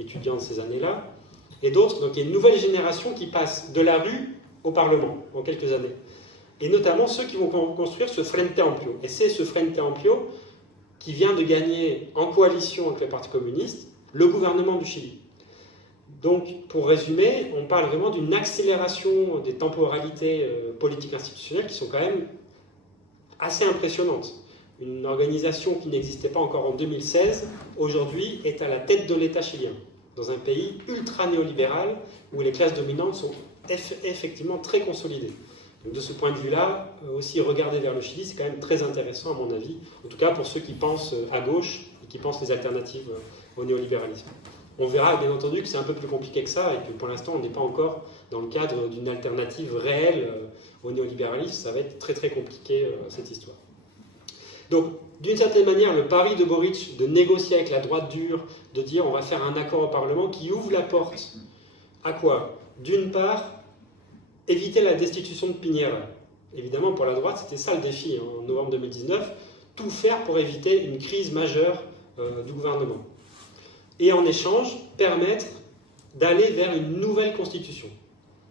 étudiant de ces années-là, et d'autres. Donc il y a une nouvelle génération qui passe de la rue au Parlement en quelques années. Et notamment ceux qui vont construire ce Frente Amplio. Et c'est ce Frente Amplio qui vient de gagner en coalition avec le Parti communiste le gouvernement du Chili. Donc, pour résumer, on parle vraiment d'une accélération des temporalités politiques institutionnelles qui sont quand même assez impressionnantes. Une organisation qui n'existait pas encore en 2016, aujourd'hui, est à la tête de l'État chilien, dans un pays ultra néolibéral où les classes dominantes sont effectivement très consolidées. Donc, de ce point de vue-là, aussi regarder vers le Chili, c'est quand même très intéressant à mon avis, en tout cas pour ceux qui pensent à gauche et qui pensent les alternatives au néolibéralisme. On verra bien entendu que c'est un peu plus compliqué que ça et que pour l'instant on n'est pas encore dans le cadre d'une alternative réelle au néolibéralisme. Ça va être très très compliqué cette histoire. Donc d'une certaine manière le pari de Boric de négocier avec la droite dure, de dire on va faire un accord au Parlement qui ouvre la porte à quoi ? D'une part, éviter la destitution de Piñera. Évidemment pour la droite c'était ça le défi en novembre 2019, tout faire pour éviter une crise majeure du gouvernement. Et en échange, permettre d'aller vers une nouvelle constitution.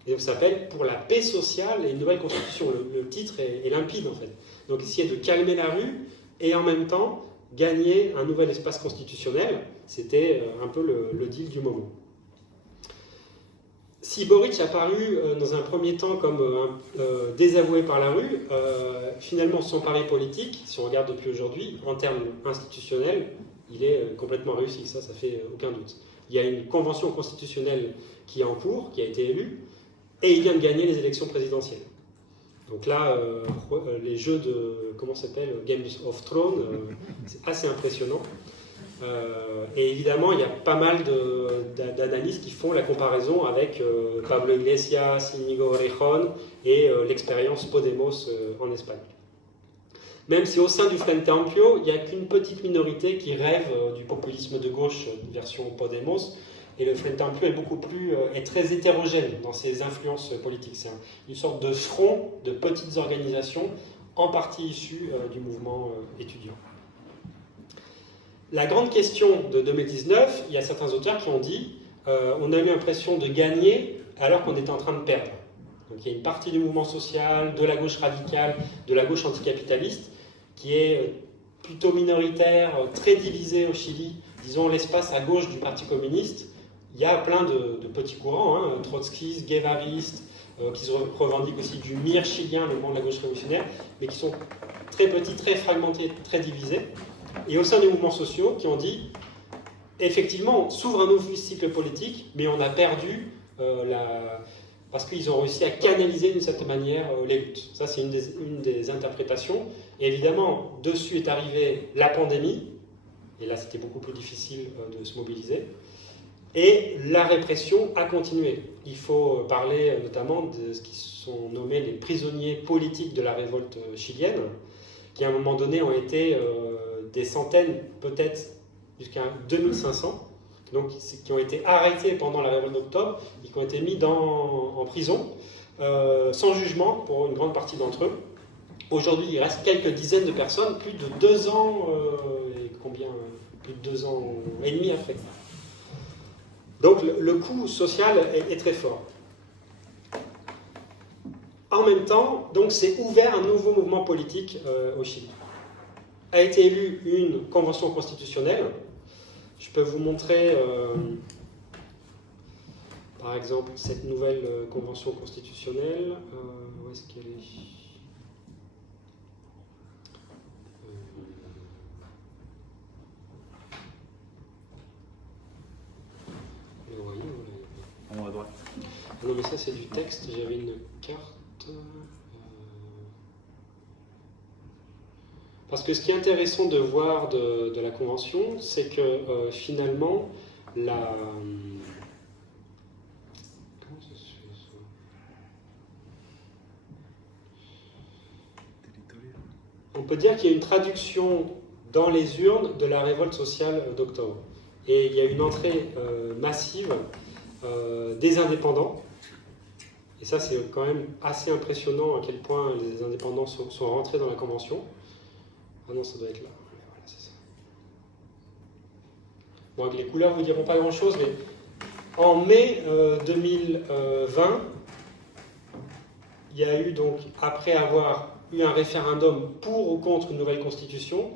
Et donc ça s'appelle « Pour la paix sociale et une nouvelle constitution ». Le titre est limpide en fait. Donc essayer de calmer la rue et en même temps gagner un nouvel espace constitutionnel, c'était un peu le deal du moment. si Boric a paru dans un premier temps comme désavoué par la rue, finalement son pari politique, si on regarde depuis aujourd'hui, en termes institutionnels, il est complètement réussi, ça fait aucun doute. Il y a une convention constitutionnelle qui est en cours, qui a été élue, et il vient de gagner les élections présidentielles. Donc là, les jeux de, comment ça s'appelle, Game of Thrones, c'est assez impressionnant. Et évidemment, il y a pas mal d'analystes qui font la comparaison avec Pablo Iglesias, Íñigo Errejón et l'expérience Podemos en Espagne. Même si au sein du Frente Amplio, il n'y a qu'une petite minorité qui rêve du populisme de gauche version Podemos, et le Frente Amplio est très hétérogène dans ses influences politiques. C'est une sorte de front de petites organisations, en partie issues du mouvement étudiant. La grande question de 2019, il y a certains auteurs qui ont dit on a eu l'impression de gagner alors qu'on était en train de perdre. Donc il y a une partie du mouvement social, de la gauche radicale, de la gauche anticapitaliste, qui est plutôt minoritaire, très divisée au Chili, disons l'espace à gauche du Parti communiste. Il y a plein de petits courants, trotskistes, guevaristes, qui se revendiquent aussi du MIR chilien, le mouvement de la gauche révolutionnaire, mais qui sont très petits, très fragmentés, très divisés. Et au sein des mouvements sociaux qui ont dit, effectivement, on s'ouvre un nouveau cycle politique, mais on a perdu parce qu'ils ont réussi à canaliser d'une certaine manière les luttes. Ça, c'est une des interprétations. Et évidemment, dessus est arrivée la pandémie, et là, c'était beaucoup plus difficile de se mobiliser. Et la répression a continué. Il faut parler notamment de ce qui sont nommés les prisonniers politiques de la révolte chilienne, qui à un moment donné ont été des centaines, peut-être jusqu'à 2500, donc, qui ont été arrêtés pendant la révolte d'octobre et qui ont été mis en prison, sans jugement pour une grande partie d'entre eux. Aujourd'hui, il reste quelques dizaines de personnes, plus de 2 ans, plus de 2 ans et demi après. Donc le coût social est très fort. En même temps, donc, c'est ouvert un nouveau mouvement politique au Chili. A été élue une convention constitutionnelle. Je peux vous montrer, par exemple, cette nouvelle convention constitutionnelle. Où est-ce qu'elle est ? Vous voyez, en haut à droite. Non, mais ça, c'est du texte. J'avais une carte. Parce que ce qui est intéressant de voir de la Convention, c'est que finalement, comment ça se fait ça ? On peut dire qu'il y a une traduction dans les urnes de la révolte sociale d'octobre. Et il y a une entrée massive des indépendants. Et ça, c'est quand même assez impressionnant à quel point les indépendants sont rentrés dans la Convention. Ah non, ça doit être là. Voilà, c'est ça. Bon, les couleurs ne vous diront pas grand-chose, mais en mai 2020, il y a eu donc, après avoir eu un référendum pour ou contre une nouvelle constitution,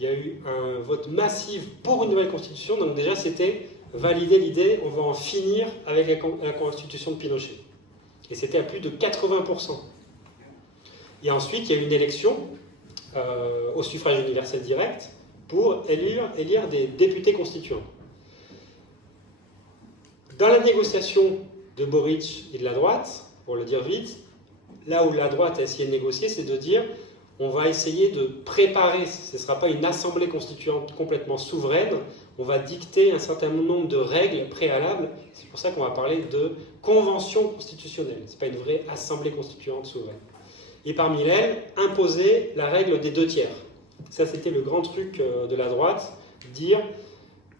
il y a eu un vote massif pour une nouvelle constitution. Donc déjà, c'était valider l'idée, on va en finir avec la constitution de Pinochet. Et c'était à plus de 80%. Et ensuite, il y a eu une élection au suffrage universel direct pour élire des députés constituants. Dans la négociation de Boric et de la droite, pour le dire vite, là où la droite a essayé de négocier, c'est de dire on va essayer de préparer, ce ne sera pas une assemblée constituante complètement souveraine, on va dicter un certain nombre de règles préalables, c'est pour ça qu'on va parler de convention constitutionnelle, ce n'est pas une vraie assemblée constituante souveraine. Et parmi elles, imposer la règle des 2 tiers. Ça, c'était le grand truc de la droite, dire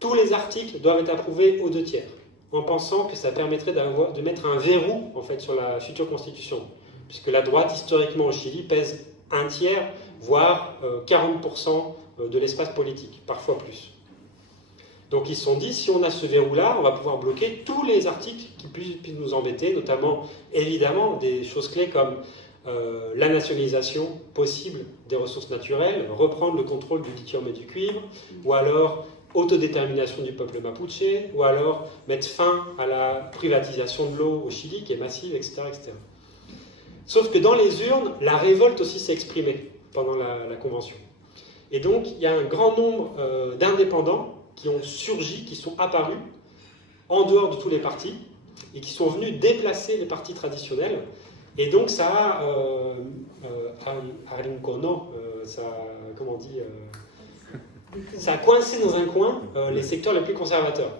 tous les articles doivent être approuvés aux 2 tiers, en pensant que ça permettrait de mettre un verrou en fait, sur la future constitution, puisque la droite, historiquement au Chili, pèse 1 tiers, voire 40% de l'espace politique, parfois plus. Donc ils se sont dit, si on a ce verrou-là, on va pouvoir bloquer tous les articles qui puissent nous embêter, notamment, évidemment, des choses clés comme la nationalisation possible des ressources naturelles, reprendre le contrôle du lithium et du cuivre, ou alors autodétermination du peuple mapuche, ou alors mettre fin à la privatisation de l'eau au Chili, qui est massive, etc., etc. Sauf que dans les urnes, la révolte aussi s'est exprimée pendant la convention. Et donc, il y a un grand nombre d'indépendants qui ont surgi, qui sont apparus en dehors de tous les partis, et qui sont venus déplacer les partis traditionnels. Et donc, ça a comment on dit ça a coincé dans un coin les secteurs les plus conservateurs.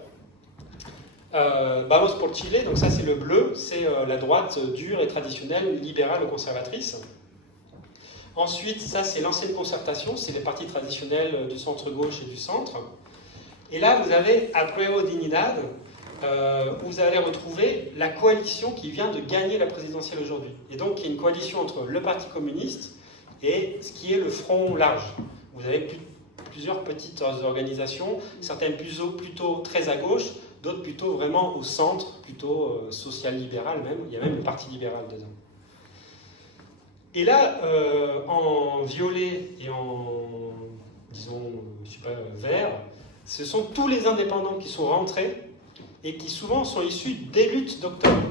Vamos por Chile, donc ça c'est le bleu, c'est la droite dure et traditionnelle, libérale ou conservatrice. Ensuite, ça c'est l'ancienne concertation, c'est les partis traditionnels du centre-gauche et du centre. Et là, vous avez Apruebo Dignidad, où vous allez retrouver la coalition qui vient de gagner la présidentielle aujourd'hui. Et donc, il y a une coalition entre le Parti communiste et ce qui est le Front large. Vous avez plusieurs petites organisations, certaines plutôt très à gauche, d'autres plutôt vraiment au centre, plutôt social-libéral même. Il y a même le Parti libéral dedans. Et là, en violet et en, disons, je sais pas, vert, ce sont tous les indépendants qui sont rentrés et qui souvent sont issus des luttes d'octobre.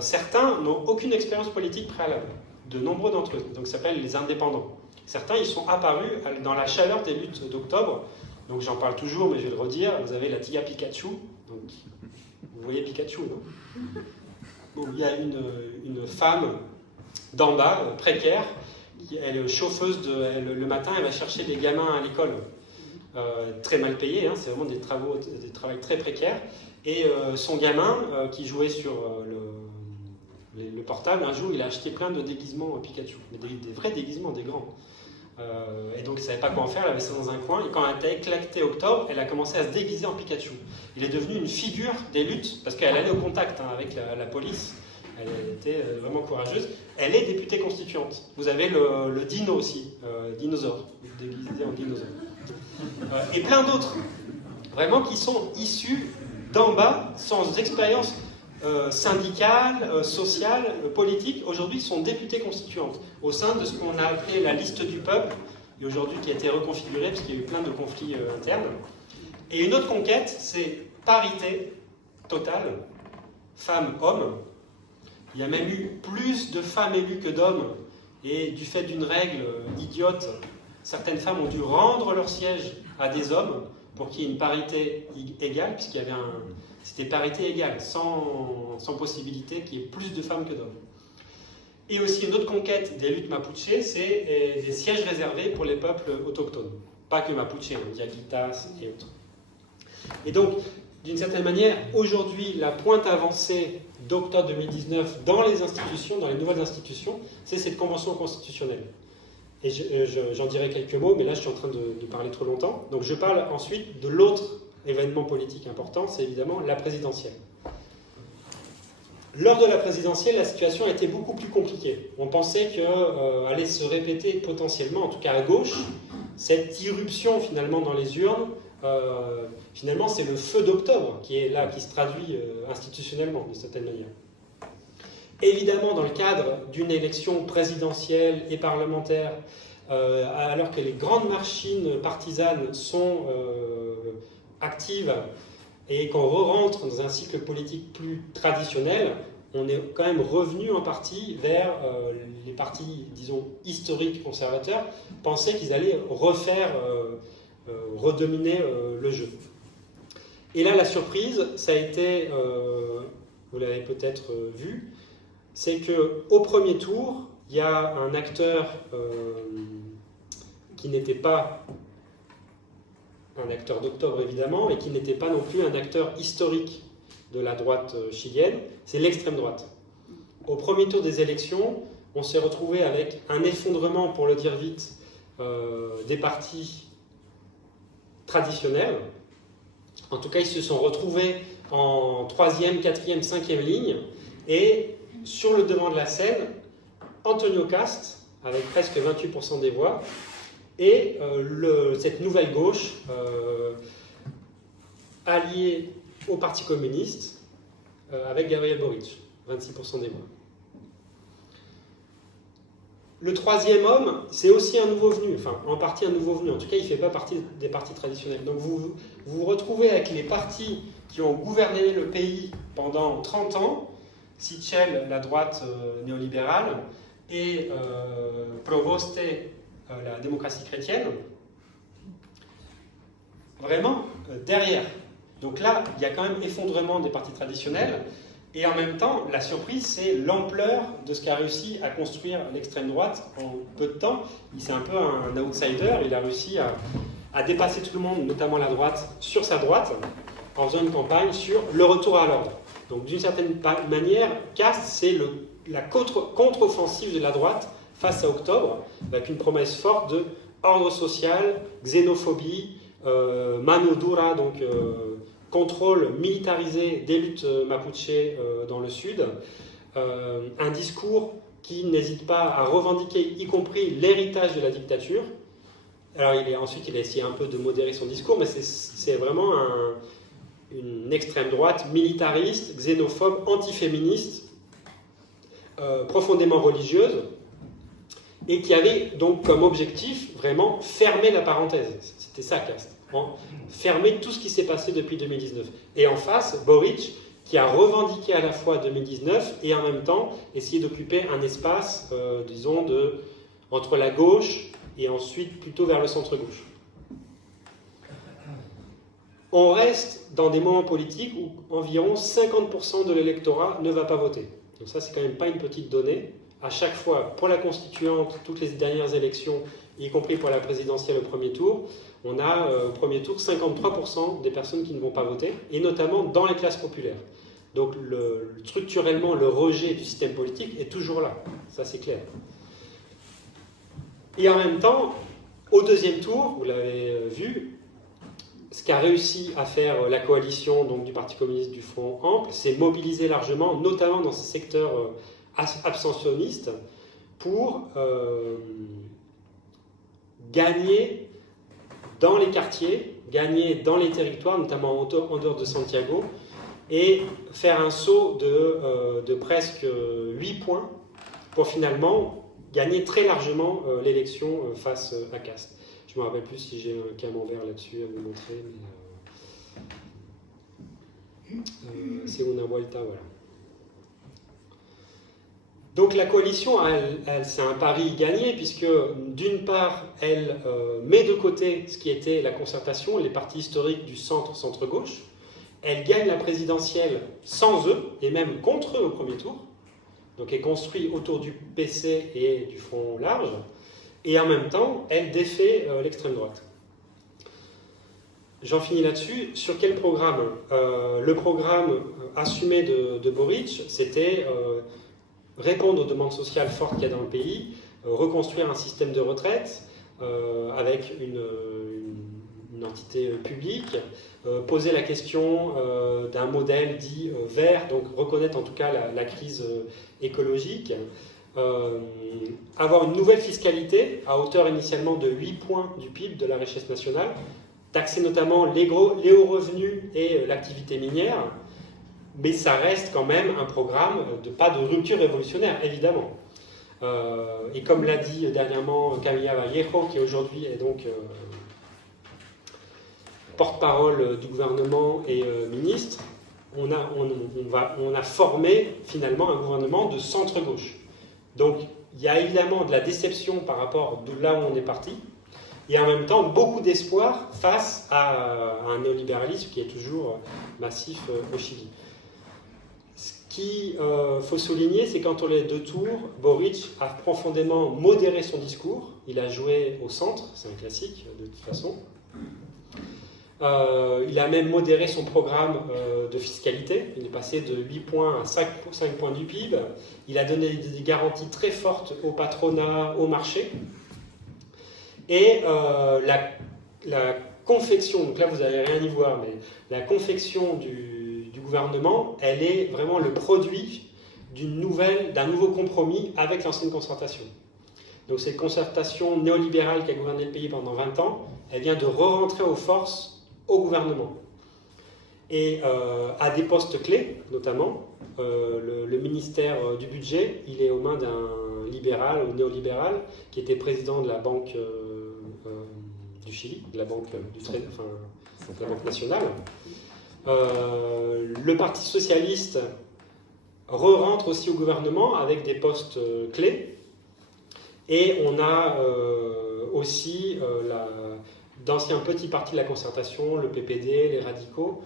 Certains n'ont aucune expérience politique préalable, de nombreux d'entre eux, donc ça s'appelle les indépendants. Certains, ils sont apparus dans la chaleur des luttes d'octobre, donc j'en parle toujours, mais je vais le redire, vous avez la Tia Pikachu, donc, vous voyez Pikachu, non? Où il y a une femme d'en bas, précaire, elle est chauffeuse, le matin, elle va chercher des gamins à l'école. Très mal payés, hein, c'est vraiment des travaux très précaires. Et son gamin, qui jouait sur le portable, un jour il a acheté plein de déguisements Pikachu, mais des vrais déguisements, des grands. Et donc il ne savait pas quoi en faire, elle avait ça dans un coin, et quand elle a éclaté octobre, elle a commencé à se déguiser en Pikachu. Il est devenu une figure des luttes, parce qu'elle allait au contact avec la police, elle était vraiment courageuse. Elle est députée constituante. Vous avez le dino aussi, dinosaure, déguisé en dinosaure. Et plein d'autres, vraiment qui sont issus d'en bas, sans expérience syndicale, sociale, politique. Aujourd'hui, sont députées constituantes au sein de ce qu'on a appelé la liste du peuple, et aujourd'hui qui a été reconfigurée parce qu'il y a eu plein de conflits internes. Et une autre conquête, c'est parité totale, femmes-hommes. Il y a même eu plus de femmes élues que d'hommes, et du fait d'une règle idiote, certaines femmes ont dû rendre leur siège à des hommes pour qu'il y ait une parité égale, puisqu'il y avait c'était parité égale, sans possibilité qu'il y ait plus de femmes que d'hommes. Et aussi une autre conquête des luttes mapuche, c'est des sièges réservés pour les peuples autochtones. Pas que mapuche, Diaguitas et autres. Et donc, d'une certaine manière, aujourd'hui, la pointe avancée d'octobre 2019 dans les institutions, dans les nouvelles institutions, c'est cette convention constitutionnelle. Et j'en dirai quelques mots, mais là je suis en train de parler trop longtemps. Donc je parle ensuite de l'autre événement politique important, c'est évidemment la présidentielle. Lors de la présidentielle, la situation a été beaucoup plus compliquée. On pensait qu'elle allait se répéter potentiellement, en tout cas à gauche, cette irruption finalement dans les urnes. Finalement, c'est le feu d'octobre qui est là, qui se traduit institutionnellement de certaine manière. Évidemment, dans le cadre d'une élection présidentielle et parlementaire, alors que les grandes machines partisanes sont actives et qu'on re-rentre dans un cycle politique plus traditionnel, on est quand même revenu en partie vers les partis, disons, historiques conservateurs, pensaient qu'ils allaient redominer le jeu. Et là, la surprise, ça a été, vous l'avez peut-être vu, c'est qu'au premier tour, il y a un acteur qui n'était pas un acteur d'octobre évidemment, mais qui n'était pas non plus un acteur historique de la droite chilienne, c'est l'extrême droite. Au premier tour des élections, on s'est retrouvé avec un effondrement, pour le dire vite, des partis traditionnels. En tout cas, ils se sont retrouvés en 3e, 4e, 5e ligne, et sur le devant de la scène, Antonio Cast, avec presque 28% des voix, et cette nouvelle gauche, alliée au Parti communiste, avec Gabriel Boric, 26% des voix. Le troisième homme, c'est aussi un nouveau venu, enfin en partie un nouveau venu, en tout cas il ne fait pas partie des partis traditionnels. Donc vous vous retrouvez avec les partis qui ont gouverné le pays pendant 30 ans, Sichel, la droite néolibérale, et Provoste, la démocratie chrétienne, vraiment derrière. Donc là, il y a quand même effondrement des partis traditionnels, et en même temps, la surprise, c'est l'ampleur de ce qu'a réussi à construire l'extrême droite en peu de temps. C'est un peu un outsider, il a réussi à dépasser tout le monde, notamment la droite, sur sa droite, en faisant une campagne sur le retour à l'ordre. Donc d'une certaine manière, Cast, c'est la contre-offensive de la droite face à Octobre, avec une promesse forte de ordre social, xénophobie, mano dura, donc contrôle militarisé des luttes mapuche dans le sud, un discours qui n'hésite pas à revendiquer, y compris l'héritage de la dictature. Alors ensuite, il a essayé un peu de modérer son discours, mais c'est vraiment une extrême droite militariste, xénophobe, antiféministe, profondément religieuse, et qui avait donc comme objectif vraiment fermer la parenthèse. C'était ça, Cast. Fermer tout ce qui s'est passé depuis 2019. Et en face, Boric, qui a revendiqué à la fois 2019 et en même temps essayé d'occuper un espace, disons, entre la gauche et ensuite plutôt vers le centre-gauche. On reste dans des moments politiques où environ 50% de l'électorat ne va pas voter. Donc ça, c'est quand même pas une petite donnée. À chaque fois, pour la constituante, toutes les dernières élections, y compris pour la présidentielle au premier tour, on a au premier tour 53% des personnes qui ne vont pas voter, et notamment dans les classes populaires. Donc structurellement, le rejet du système politique est toujours là, ça c'est clair. Et en même temps, au deuxième tour, vous l'avez vu, ce qu'a réussi à faire la coalition donc, du Parti communiste du Front Ample, c'est mobiliser largement, notamment dans ces secteurs abstentionnistes, pour gagner dans les quartiers, gagner dans les territoires, notamment en dehors de Santiago, et faire un saut de presque 8 points pour finalement gagner très largement l'élection face à Cast. Je ne me rappelle plus si j'ai un camembert là-dessus à vous montrer, mais c'est una vuelta, voilà. Donc la coalition, c'est un pari gagné, puisque d'une part, elle met de côté ce qui était la concertation, les partis historiques du centre-gauche. Elle gagne la présidentielle sans eux, et même contre eux au premier tour. Donc elle construit autour du PC et du Front large. Et en même temps, elle défait l'extrême droite. J'en finis là-dessus. Sur quel programme ? Le programme assumé de Boric, c'était répondre aux demandes sociales fortes qu'il y a dans le pays, reconstruire un système de retraite avec une entité publique, poser la question d'un modèle dit vert, donc reconnaître en tout cas la crise écologique, avoir une nouvelle fiscalité à hauteur initialement de 8 points du PIB de la richesse nationale, taxer notamment les hauts revenus et l'activité minière, mais ça reste quand même un programme pas de rupture révolutionnaire, évidemment. Et comme l'a dit dernièrement Camilla Vallejo, qui aujourd'hui est donc porte-parole du gouvernement et ministre, on a formé finalement un gouvernement de centre-gauche. Donc il y a évidemment de la déception par rapport de là où on est parti, et en même temps beaucoup d'espoir face à un néolibéralisme qui est toujours massif au Chili. Ce qu'il faut souligner, c'est qu'entre les deux tours, Boric a profondément modéré son discours. Il a joué au centre, c'est un classique de toute façon. Il a même modéré son programme de fiscalité. Il est passé de 8 points à 5 points du PIB. Il a donné des garanties très fortes au patronat, au marché. Et la confection, donc là vous n'allez rien y voir, mais la confection du gouvernement, elle est vraiment le produit d'un nouveau compromis avec l'ancienne concertation. Donc cette concertation néolibérale qui a gouverné le pays pendant 20 ans, elle vient de re-rentrer aux forces au gouvernement. Et à des postes clés, notamment, le ministère du budget, il est aux mains d'un libéral ou néolibéral, qui était président de la Banque du Chili, de la Banque, de la Banque nationale. Le Parti socialiste re-rentre aussi au gouvernement avec des postes clés. Et on a aussi d'anciens petits partis de la concertation, le PPD, les radicaux,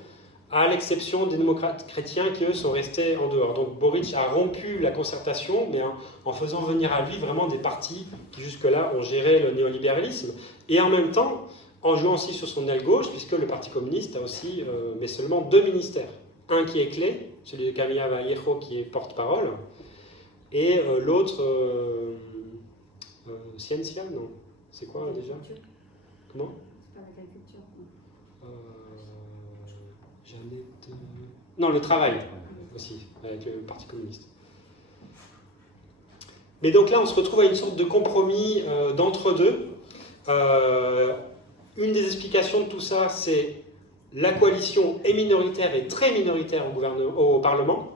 à l'exception des démocrates chrétiens qui, eux, sont restés en dehors. Donc Boric a rompu la concertation, mais en faisant venir à lui vraiment des partis qui, jusque-là, ont géré le néolibéralisme. Et en même temps, en jouant aussi sur son aile gauche, puisque le Parti communiste a aussi, mais seulement 2 ministères. Un qui est clé, celui de Camilla Vallejo, qui est porte-parole, et l'autre, Ciencia, non. C'est quoi déjà? Comment? C'est pas l'agriculture. Jeannette... Non, le travail aussi, avec le Parti communiste. Mais donc là, on se retrouve à une sorte de compromis d'entre-deux. Une des explications de tout ça, c'est la coalition est minoritaire et très minoritaire au Parlement.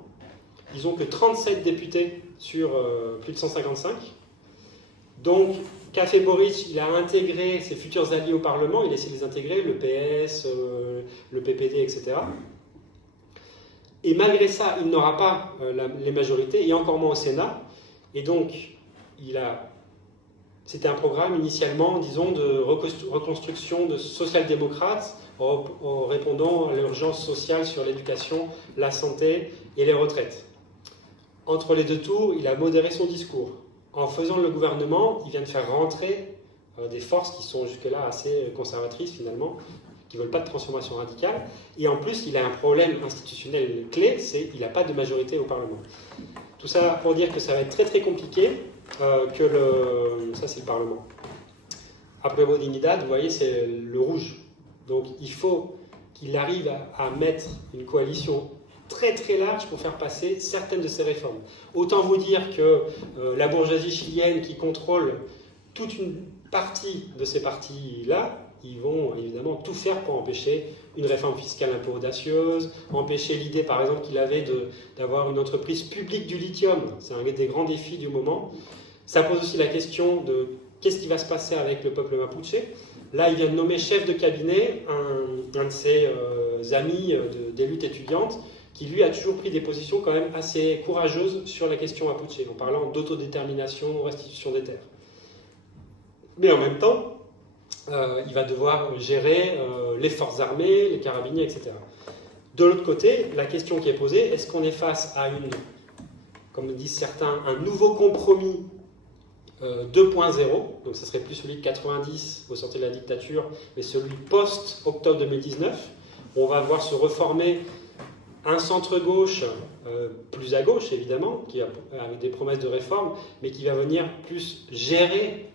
Ils n'ont que 37 députés sur plus de 155. Donc, qu'a fait Boric? Il a intégré ses futurs alliés au Parlement, il essaie de les intégrer, le PS, le PPD, etc. Et malgré ça, il n'aura pas les majorités, et encore moins au Sénat. Et donc, c'était un programme initialement, disons, de reconstruction de social-démocrates, en répondant à l'urgence sociale sur l'éducation, la santé et les retraites. Entre les deux tours, il a modéré son discours. En faisant le gouvernement, il vient de faire rentrer des forces qui sont jusque-là assez conservatrices finalement, qui ne veulent pas de transformation radicale. Et en plus, il a un problème institutionnel clé, c'est qu'il n'a pas de majorité au Parlement. Tout ça pour dire que ça va être très très compliqué, ça c'est le Parlement. Après Dignidad, vous voyez, c'est le rouge. Donc il faut qu'il arrive à mettre une coalition très très large pour faire passer certaines de ces réformes. Autant vous dire que la bourgeoisie chilienne qui contrôle toute une partie de ces partis-là, ils vont évidemment tout faire pour empêcher une réforme fiscale un peu audacieuse, empêcher l'idée par exemple qu'il avait d'avoir une entreprise publique du lithium. C'est un des grands défis du moment. Ça pose aussi la question de qu'est-ce qui va se passer avec le peuple mapuche. Là, il vient de nommer chef de cabinet un de ses amis des luttes étudiantes qui lui a toujours pris des positions quand même assez courageuses sur la question mapuche, en parlant d'autodétermination, restitution des terres. Mais en même temps, il va devoir gérer les forces armées, les carabiniers, etc. De l'autre côté, la question qui est posée, est-ce qu'on est face à comme disent certains, un nouveau compromis 2.0, donc ce serait plus celui de 90 au sortir de la dictature, mais celui post-octobre 2019, où on va voir se reformer un centre-gauche, plus à gauche évidemment, avec des promesses de réforme, mais qui va venir plus gérer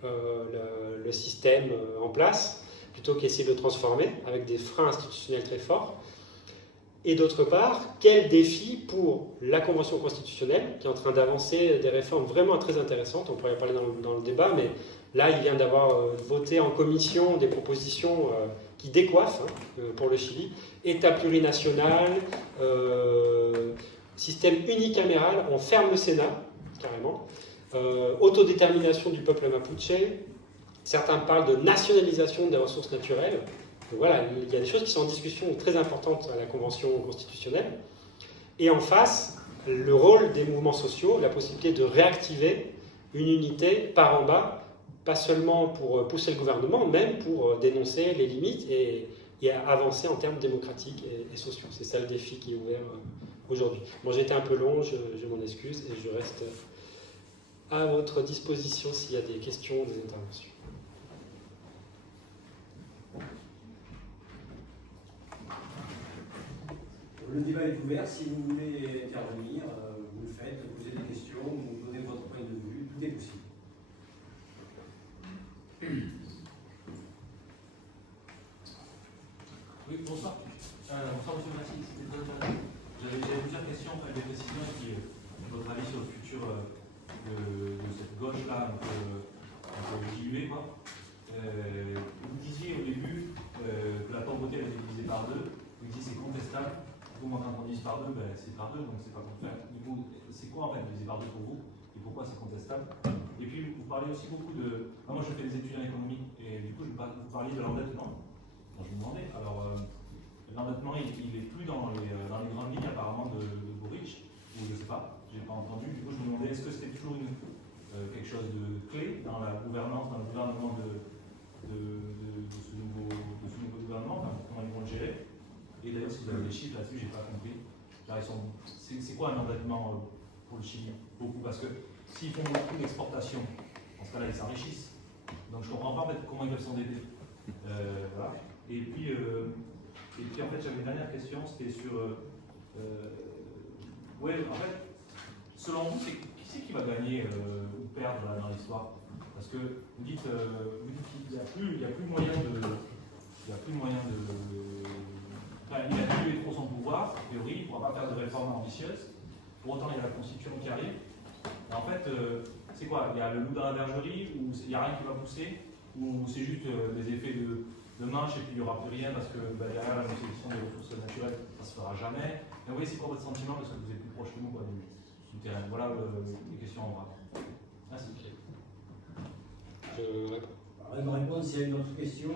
le système en place, plutôt qu'essayer de le transformer, avec des freins institutionnels très forts. Et d'autre part, quel défi pour la Convention constitutionnelle, qui est en train d'avancer des réformes vraiment très intéressantes, on pourrait en parler dans le débat, mais là, il vient d'avoir voté en commission des propositions qui décoiffent pour le Chili, État plurinational, système unicaméral, on ferme le Sénat, carrément, autodétermination du peuple mapuche, certains parlent de nationalisation des ressources naturelles. Donc voilà, il y a des choses qui sont en discussion très importantes à la Convention constitutionnelle. Et en face, le rôle des mouvements sociaux, la possibilité de réactiver une unité par en bas, pas seulement pour pousser le gouvernement, même pour dénoncer les limites et avancer en termes démocratiques et sociaux. C'est ça le défi qui est ouvert aujourd'hui. Bon, j'ai été un peu long, je m'en excuse, et je reste à votre disposition s'il y a des questions ou des interventions. Le débat est ouvert. Si vous voulez intervenir, vous le faites, vous posez des questions, vous donnez votre point de vue, tout est possible. Oui, bonsoir. Bonsoir, monsieur Massy, c'était très intéressant. J'avais plusieurs questions, des précisions qui, votre avis sur le futur de cette gauche-là, un peu diluée, quoi. Vous disiez au début que la pauvreté elle était divisée par deux. Vous disiez c'est contestable. Vous m'entendez divise par deux, ben, c'est par deux, donc c'est pas pour faire. Du coup, c'est quoi en fait divisé par deux pour vous? et pourquoi c'est contestable. Et puis vous parlez aussi beaucoup de... moi je fais des études en économie et du coup vous parliez de l'endettement. Je me demandais, alors l'endettement il est plus dans les grandes lignes apparemment de Boric, ou je sais pas, j'ai pas entendu. Du coup je me demandais est-ce que c'était toujours quelque chose de clé dans la gouvernance, dans le gouvernement de ce nouveau gouvernement, enfin, comment ils vont le gérer. Et d'ailleurs, si vous avez des chiffres là-dessus, j'ai pas compris. C'est quoi un endettement pour le Chili? Beaucoup, parce que s'ils font beaucoup d'exportations, dans ce cas-là, ils s'enrichissent. Donc je comprends pas en fait comment ils peuvent s'endetter. Voilà. Et puis en fait, j'avais une dernière question, c'était sur. Ouais, en fait, selon vous, qui c'est qui va gagner ou perdre là, dans l'histoire? Parce que vous dites qu'il n'y a plus moyen de. Enfin, il a tué trop son pouvoir, a priori, il ne pourra pas faire de réformes ambitieuses. Pour autant, il y a la Constitution qui arrive. Et en fait, c'est quoi? Il y a le loup dans la bergerie, ou il n'y a rien qui va pousser, ou c'est juste des effets de manche et puis il n'y aura plus rien parce que derrière la constitution des ressources naturelles, ça ne se fera jamais. Mais vous voyez, c'est quoi votre sentiment parce que vous êtes plus proche que nous quoi, du terrain? Voilà les questions en vrac. Merci. Avant de répondre, s'il y a une autre question,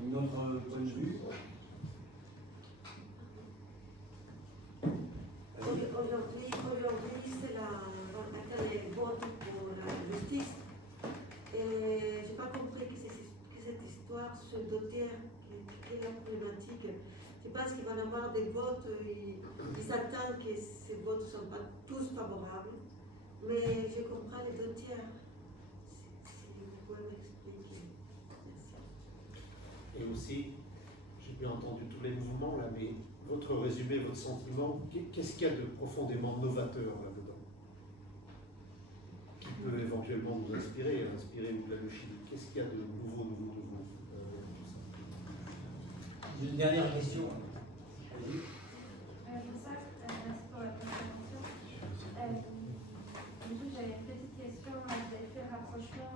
une autre point de vue. Aujourd'hui, c'est la vote pour la justice. Et je n'ai pas compris que cette histoire, ce dossier, qui est la problématique. Je pense qu'il va y avoir des votes, ils s'attendent que ces votes ne sont pas tous favorables. Mais je comprends les deux tiers. Si vous pouvez m'expliquer. Merci. Et aussi, j'ai bien entendu tous les mouvements là, mais votre résumé, votre sentiment, qu'est-ce qu'il y a de profondément novateur là-dedans qui peut éventuellement nous inspirer vous la Chili? Qu'est-ce qu'il y a de nouveau Une dernière question. Bonsoir, merci pour la présentation. Du coup, j'avais une petite question. Vous avez fait le rapprochement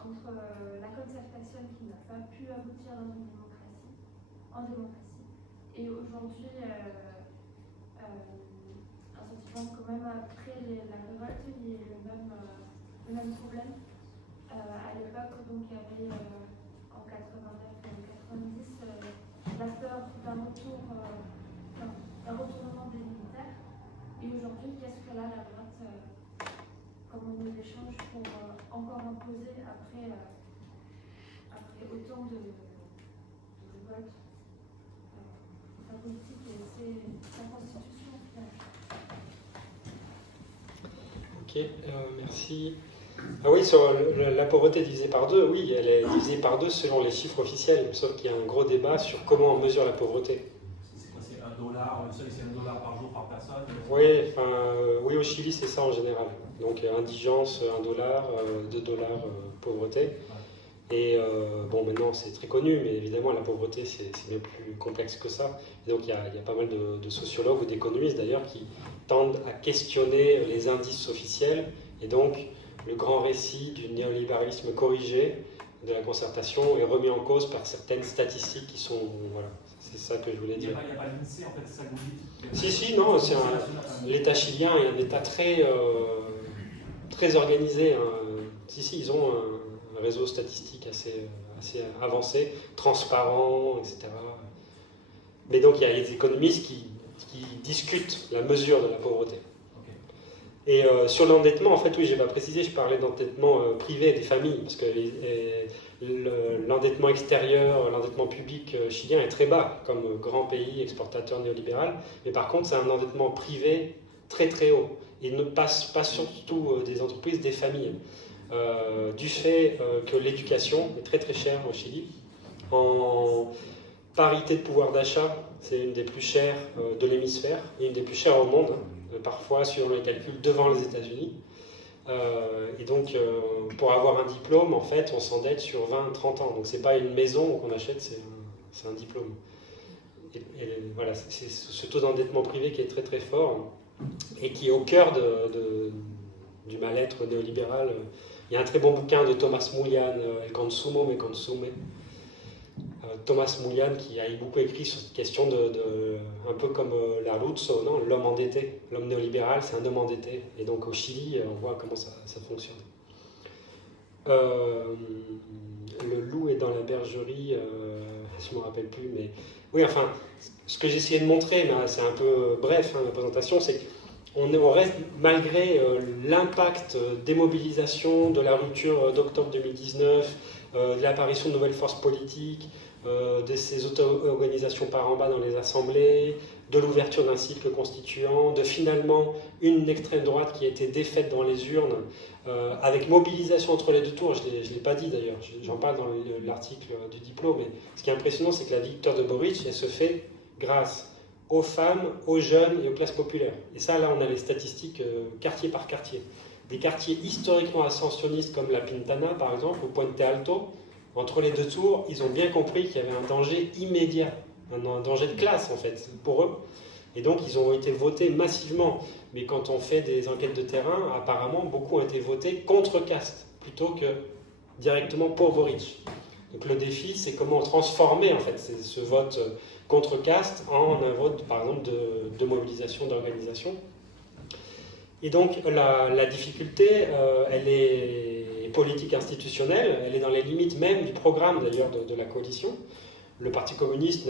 entre la concertation qui n'a pas pu aboutir dans une démocratie, et aujourd'hui, un sentiment quand même après la révolte, il y a eu le même problème. À l'époque, donc, il y avait en 89 et en 90 la peur d'un retournement des militaires. Et aujourd'hui, qu'est-ce que là la droite, comment on échange pour encore imposer après autant de révoltes sa politique et sa constitution au final. Ok, merci. Ah oui, sur la pauvreté divisée par deux, oui, elle est divisée par deux selon les chiffres officiels, sauf qu'il y a un gros débat sur comment on mesure la pauvreté. C'est quoi, c'est $1, le seuil c'est $1 par jour par personne? Oui, au Chili c'est ça en général. Donc indigence, $1, $2 pauvreté. Et bon, maintenant c'est très connu, mais évidemment la pauvreté c'est bien plus complexe que ça. Et donc il y a pas mal de sociologues ou d'économistes d'ailleurs qui tendent à questionner les indices officiels et donc le grand récit du néolibéralisme corrigé de la concertation est remis en cause par certaines statistiques qui sont... Voilà, c'est ça que je voulais dire. Il n'y a pas l'INSEE en fait, c'est ça que vous dites? Si, non, l'État chilien est un État très organisé. Hein. Si, ils ont un réseau statistique assez avancé, transparent, etc. Mais donc il y a les économistes qui discutent la mesure de la pauvreté. Et sur l'endettement, en fait, oui, je n'ai pas précisé, je parlais d'endettement privé des familles, parce que l'endettement extérieur, l'endettement public chilien est très bas, comme grand pays exportateur néolibéral, mais par contre, c'est un endettement privé très très haut. Il ne passe pas surtout des entreprises, des familles, du fait que l'éducation est très très chère au Chili. En parité de pouvoir d'achat, c'est une des plus chères de l'hémisphère, et une des plus chères au monde, parfois sur les calculs devant les États-Unis. Et donc, pour avoir un diplôme, en fait, on s'endette sur 20-30 ans. Donc, ce n'est pas une maison qu'on achète, c'est un diplôme. Et voilà, c'est ce taux d'endettement privé qui est très très fort et qui est au cœur du mal-être néolibéral. Il y a un très bon bouquin de Thomas Mullian, El Consumo me consume. Thomas Moulian qui a beaucoup écrit sur cette question un peu comme Lerluzzo, non, l'homme endetté, l'homme néolibéral, c'est un homme endetté. Et donc au Chili, on voit comment ça fonctionne. Le loup est dans la bergerie, je ne me rappelle plus, mais oui, enfin, ce que j'essayais de montrer, mais c'est un peu bref, la présentation, c'est qu'on reste, malgré l'impact des mobilisations, de la rupture d'octobre 2019, de l'apparition de nouvelles forces politiques, de ces auto-organisations par en bas dans les assemblées, de l'ouverture d'un cycle constituant, de finalement une extrême droite qui a été défaite dans les urnes, avec mobilisation entre les deux tours, je ne l'ai pas dit d'ailleurs, j'en parle dans l'article du diplôme, mais ce qui est impressionnant, c'est que la victoire de Boric, elle se fait grâce aux femmes, aux jeunes et aux classes populaires. Et ça, là, on a les statistiques quartier par quartier. Des quartiers historiquement ascensionnistes comme la Pintana, par exemple, ou Puente Alto, entre les deux tours, ils ont bien compris qu'il y avait un danger immédiat, un danger de classe, en fait, pour eux. Et donc, ils ont été votés massivement. Mais quand on fait des enquêtes de terrain, apparemment, beaucoup ont été votés contre caste, plutôt que directement pour Boric. Donc, le défi, c'est comment transformer, en fait, ce vote contre caste en un vote, par exemple, de mobilisation, d'organisation. Et donc, la difficulté, elle est politique institutionnelle, elle est dans les limites même du programme, d'ailleurs, de la coalition. Le Parti communiste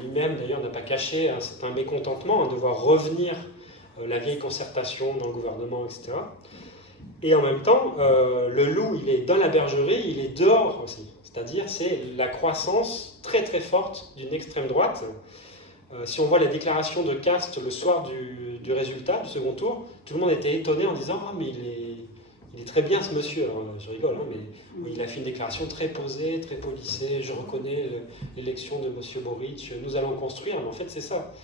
lui-même, d'ailleurs, n'a pas caché un certain mécontentement de voir revenir la vieille concertation dans le gouvernement, etc. Et en même temps, le loup, il est dans la bergerie, il est dehors aussi. C'est-à-dire, c'est la croissance très très forte d'une extrême droite. Si on voit la déclaration de Caste le soir du résultat, du second tour, tout le monde était étonné en disant « Ah, mais il est très bien ce monsieur ». Alors, je rigole, hein, mais il a fait une déclaration très posée, très polissée. Je reconnais l'élection de monsieur Boric, nous allons construire. Mais en fait, c'est ça.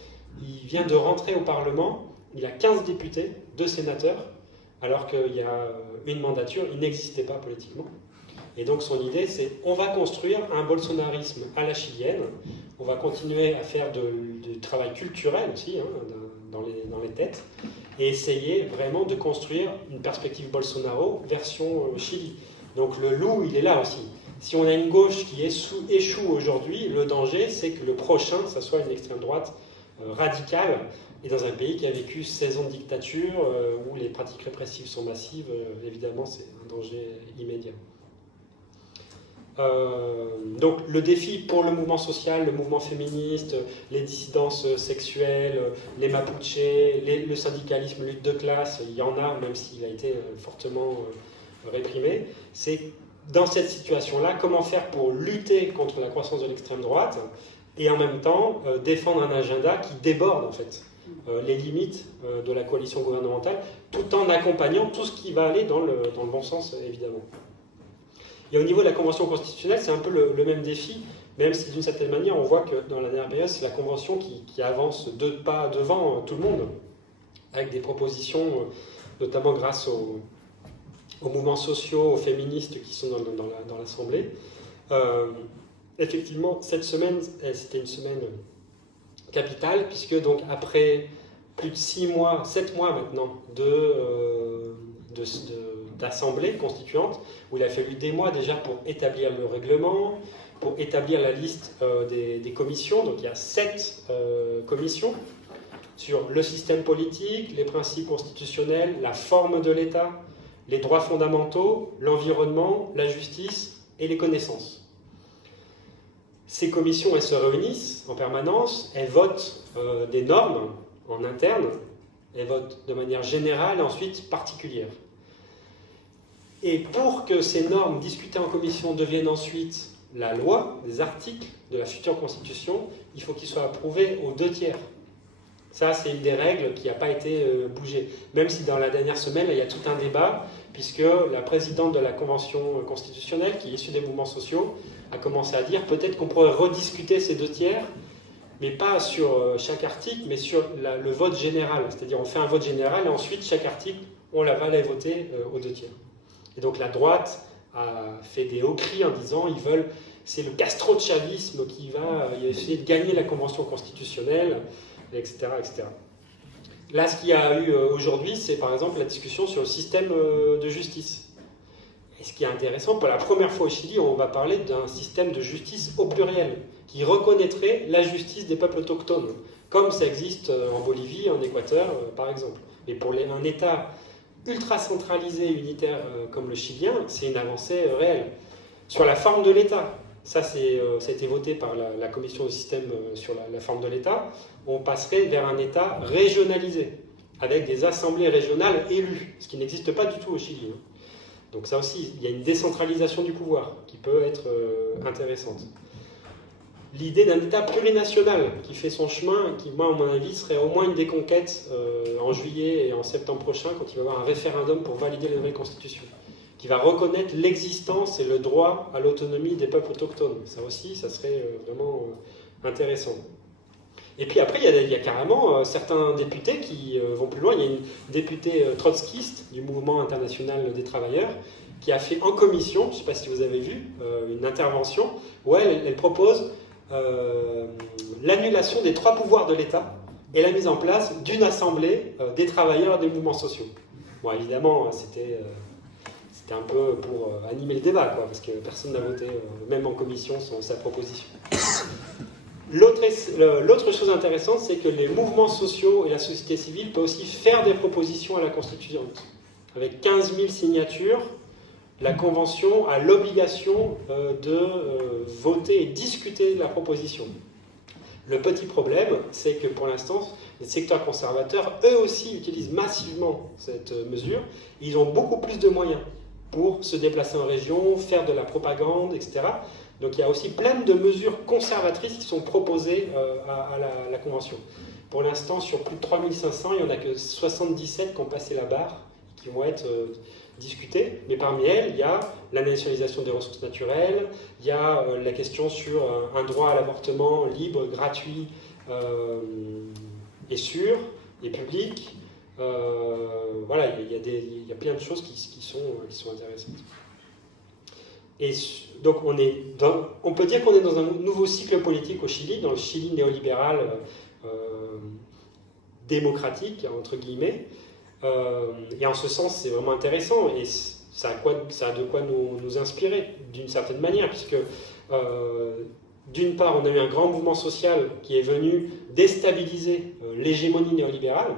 Il vient de rentrer au Parlement, il a 15 députés, 2 sénateurs, alors qu'il y a une mandature, il n'existait pas politiquement. Et donc son idée, c'est on va construire un bolsonarisme à la chilienne, on va continuer à faire du travail culturel aussi, hein, dans les têtes, et essayer vraiment de construire une perspective Bolsonaro version Chili. Donc le loup, il est là aussi. Si on a une gauche qui échoue aujourd'hui, le danger, c'est que le prochain, ça soit une extrême droite radicale, et dans un pays qui a vécu 16 ans de dictature, où les pratiques répressives sont massives, évidemment, c'est un danger immédiat. Donc le défi pour le mouvement social, le mouvement féministe, les dissidences sexuelles, les Mapuche, le syndicalisme, lutte de classe, il y en a, même s'il a été fortement réprimé, c'est dans cette situation-là, comment faire pour lutter contre la croissance de l'extrême droite et en même temps défendre un agenda qui déborde en fait les limites de la coalition gouvernementale, tout en accompagnant tout ce qui va aller dans le bon sens évidemment. Et au niveau de la Convention constitutionnelle, c'est un peu le même défi, même si d'une certaine manière, on voit que dans la dernière période, c'est la Convention qui avance 2 pas devant tout le monde, avec des propositions, notamment grâce aux mouvements sociaux, aux féministes qui sont dans l'Assemblée. Effectivement, cette semaine, c'était une semaine capitale, puisque donc après plus de 7 mois maintenant d'assemblée constituante, où il a fallu des mois déjà pour établir le règlement, pour établir la liste des commissions. Donc il y a 7 commissions sur le système politique, les principes constitutionnels, la forme de l'État, les droits fondamentaux, l'environnement, la justice et les connaissances. Ces commissions, elles se réunissent en permanence, elles votent des normes en interne, elles votent de manière générale et ensuite particulière. Et pour que ces normes discutées en commission deviennent ensuite la loi, des articles de la future Constitution, il faut qu'ils soient approuvés aux 2/3. Ça, c'est une des règles qui n'a pas été bougée. Même si dans la dernière semaine, il y a tout un débat, puisque la présidente de la Convention constitutionnelle, qui est issue des mouvements sociaux, a commencé à dire peut-être qu'on pourrait rediscuter ces 2/3, mais pas sur chaque article, mais sur le vote général. C'est-à-dire on fait un vote général et ensuite chaque article, on va les voter aux 2/3. Et donc la droite a fait des hauts cris en disant c'est le castro-chavisme qui va essayer de gagner la Convention constitutionnelle, etc., etc. Là, ce qu'il y a eu aujourd'hui, c'est par exemple la discussion sur le système de justice. Et ce qui est intéressant, pour la première fois au Chili, on va parler d'un système de justice au pluriel, qui reconnaîtrait la justice des peuples autochtones, comme ça existe en Bolivie, en Équateur, par exemple. Et pour un État ultra centralisé, unitaire comme le chilien, c'est une avancée réelle. Sur la forme de l'État, ça a été voté par la commission du système sur la forme de l'État, on passerait vers un État régionalisé, avec des assemblées régionales élues, ce qui n'existe pas du tout au Chili. Donc ça aussi, il y a une décentralisation du pouvoir qui peut être intéressante. L'idée d'un État plurinational qui fait son chemin, qui, moi, à mon avis, serait au moins une des conquêtes en juillet et en septembre prochain, quand il va y avoir un référendum pour valider la nouvelle constitution, qui va reconnaître l'existence et le droit à l'autonomie des peuples autochtones. Ça aussi, ça serait vraiment intéressant. Et puis après, il y a carrément certains députés qui vont plus loin. Il y a une députée trotskiste du Mouvement international des travailleurs qui a fait en commission, je ne sais pas si vous avez vu, une intervention où elle propose l'annulation des 3 pouvoirs de l'État et la mise en place d'une assemblée des travailleurs des mouvements sociaux. Bon, évidemment, c'était un peu pour animer le débat, quoi, parce que personne n'a voté, même en commission, sa proposition. L'autre chose intéressante, c'est que les mouvements sociaux et la société civile peuvent aussi faire des propositions à la Constituante. Avec 15 000 signatures, la Convention a l'obligation de voter et discuter de la proposition. Le petit problème, c'est que pour l'instant, les secteurs conservateurs, eux aussi, utilisent massivement cette mesure. Ils ont beaucoup plus de moyens pour se déplacer en région, faire de la propagande, etc. Donc il y a aussi plein de mesures conservatrices qui sont proposées à la Convention. Pour l'instant, sur plus de 3500, il n'y en a que 77 qui ont passé la barre, qui vont être discutées. Mais parmi elles, il y a la nationalisation des ressources naturelles, il y a la question sur un droit à l'avortement libre, gratuit et sûr, et public. Voilà, il y a plein de choses qui sont intéressantes. Et donc on peut dire qu'on est dans un nouveau cycle politique au Chili, dans le Chili néolibéral démocratique, entre guillemets. Et en ce sens, c'est vraiment intéressant et ça a de quoi nous inspirer d'une certaine manière, puisque d'une part, on a eu un grand mouvement social qui est venu déstabiliser l'hégémonie néolibérale.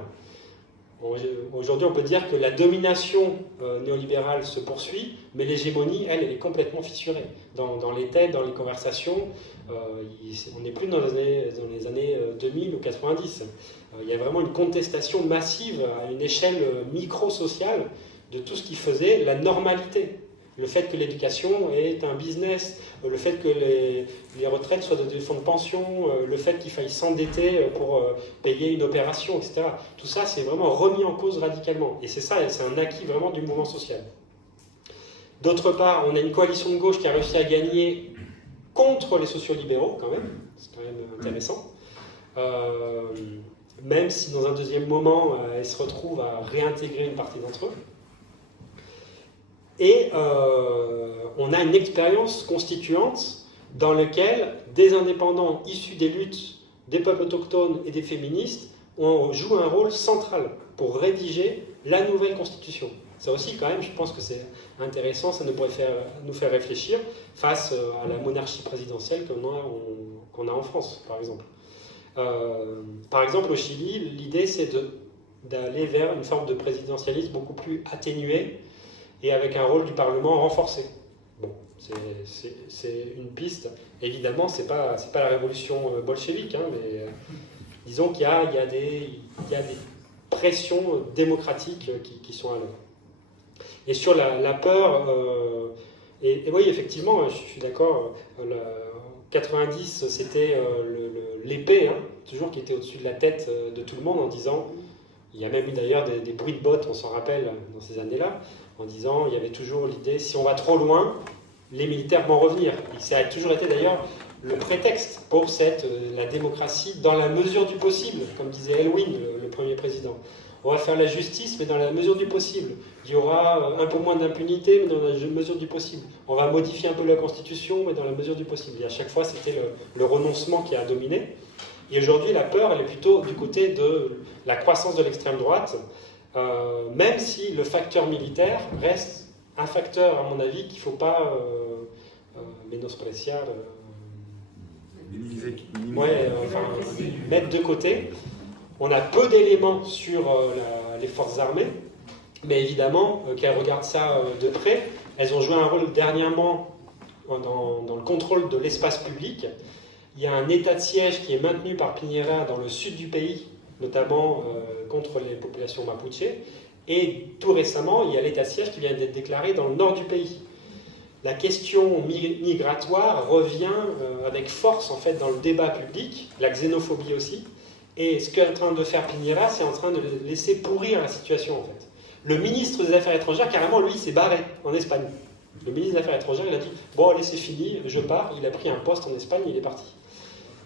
Aujourd'hui, on peut dire que la domination néolibérale se poursuit, mais l'hégémonie, elle est complètement fissurée. Dans les têtes, dans les conversations, on n'est plus dans les années 2000 ou 90. Il y a vraiment une contestation massive à une échelle micro-sociale de tout ce qui faisait la normalité. Le fait que l'éducation est un business, le fait que les retraites soient des fonds de pension, le fait qu'il faille s'endetter pour payer une opération, etc. Tout ça, c'est vraiment remis en cause radicalement. Et c'est ça, c'est un acquis vraiment du mouvement social. D'autre part, on a une coalition de gauche qui a réussi à gagner contre les sociolibéraux, quand même. C'est quand même intéressant. Même si dans un deuxième moment, elle se retrouve à réintégrer une partie d'entre eux. Et on a une expérience constituante dans laquelle des indépendants issus des luttes des peuples autochtones et des féministes jouent un rôle central pour rédiger la nouvelle constitution. Ça aussi, quand même, je pense que c'est intéressant, ça nous pourrait nous faire réfléchir face à la monarchie présidentielle qu'on a en France, par exemple. Par exemple, au Chili, l'idée, c'est d'aller vers une forme de présidentialisme beaucoup plus atténuée, et avec un rôle du Parlement renforcé. Bon, c'est une piste. Évidemment, c'est pas la révolution bolchevique, hein, mais disons qu'il y a des pressions démocratiques qui sont à l'œuvre. Et sur la peur, et oui, effectivement, je suis d'accord, 90, c'était l'épée, hein, toujours qui était au-dessus de la tête de tout le monde en disant, il y a même eu d'ailleurs des bruits de bottes, on s'en rappelle, dans ces années-là, en disant, il y avait toujours l'idée, si on va trop loin, les militaires vont revenir. Et ça a toujours été d'ailleurs le prétexte pour la démocratie dans la mesure du possible, comme disait Elwin, le premier président. On va faire la justice, mais dans la mesure du possible. Il y aura un peu moins d'impunité, mais dans la mesure du possible. On va modifier un peu la Constitution, mais dans la mesure du possible. Et à chaque fois, c'était le renoncement qui a dominé. Et aujourd'hui, la peur, elle est plutôt du côté de la croissance de l'extrême droite, même si le facteur militaire reste un facteur, à mon avis, qu'il ne faut pas menospreciar, mettre de côté. On a peu d'éléments sur les forces armées, mais évidemment, qu'elles regardent ça de près. Elles ont joué un rôle dernièrement dans le contrôle de l'espace public. Il y a un état de siège qui est maintenu par Piñera dans le sud du pays, notamment contre les populations mapuche. Et tout récemment, il y a l'état de siège qui vient d'être déclaré dans le nord du pays. La question migratoire revient avec force en fait dans le débat public, la xénophobie aussi. Et ce qu'est en train de faire Piñera, c'est en train de laisser pourrir la situation en fait. Le ministre des Affaires étrangères, carrément, lui, s'est barré en Espagne. Le ministre des Affaires étrangères, il a dit « Bon, allez, c'est fini, je pars ». Il a pris un poste en Espagne, il est parti.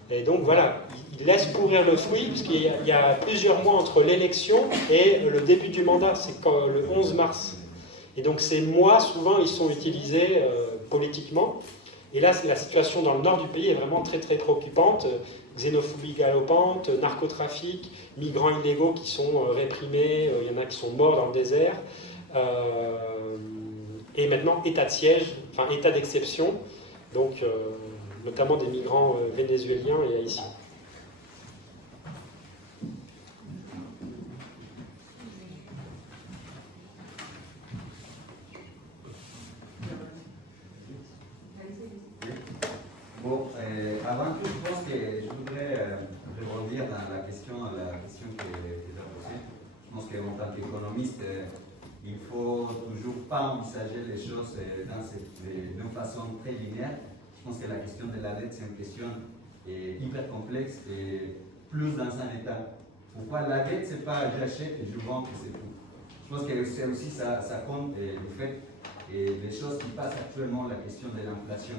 Et donc voilà, il laisse pourrir le fruit, puisqu'il y a plusieurs mois entre l'élection et le début du mandat, c'est le 11 mars. Et donc ces mois, souvent, ils sont utilisés politiquement. Et là, la situation dans le nord du pays est vraiment très très préoccupante. Xénophobie galopante, narcotrafic, migrants illégaux qui sont réprimés, il y en a qui sont morts dans le désert. Et maintenant, état de siège, enfin état d'exception, donc notamment des migrants vénézuéliens et haïtiens. Bon, avant tout, je pense que je voudrais rebondir dans la question que tu as posée. Je pense qu'en tant qu'économiste, il ne faut toujours pas envisager les choses d'une façon très linéaire. Je pense que la question de la dette, c'est une question hyper complexe et plus dans un état. Pourquoi la dette, c'est pas j'achète et je vends et c'est tout. Je pense que c'est aussi ça compte le fait et les choses qui passent actuellement, la question de l'inflation,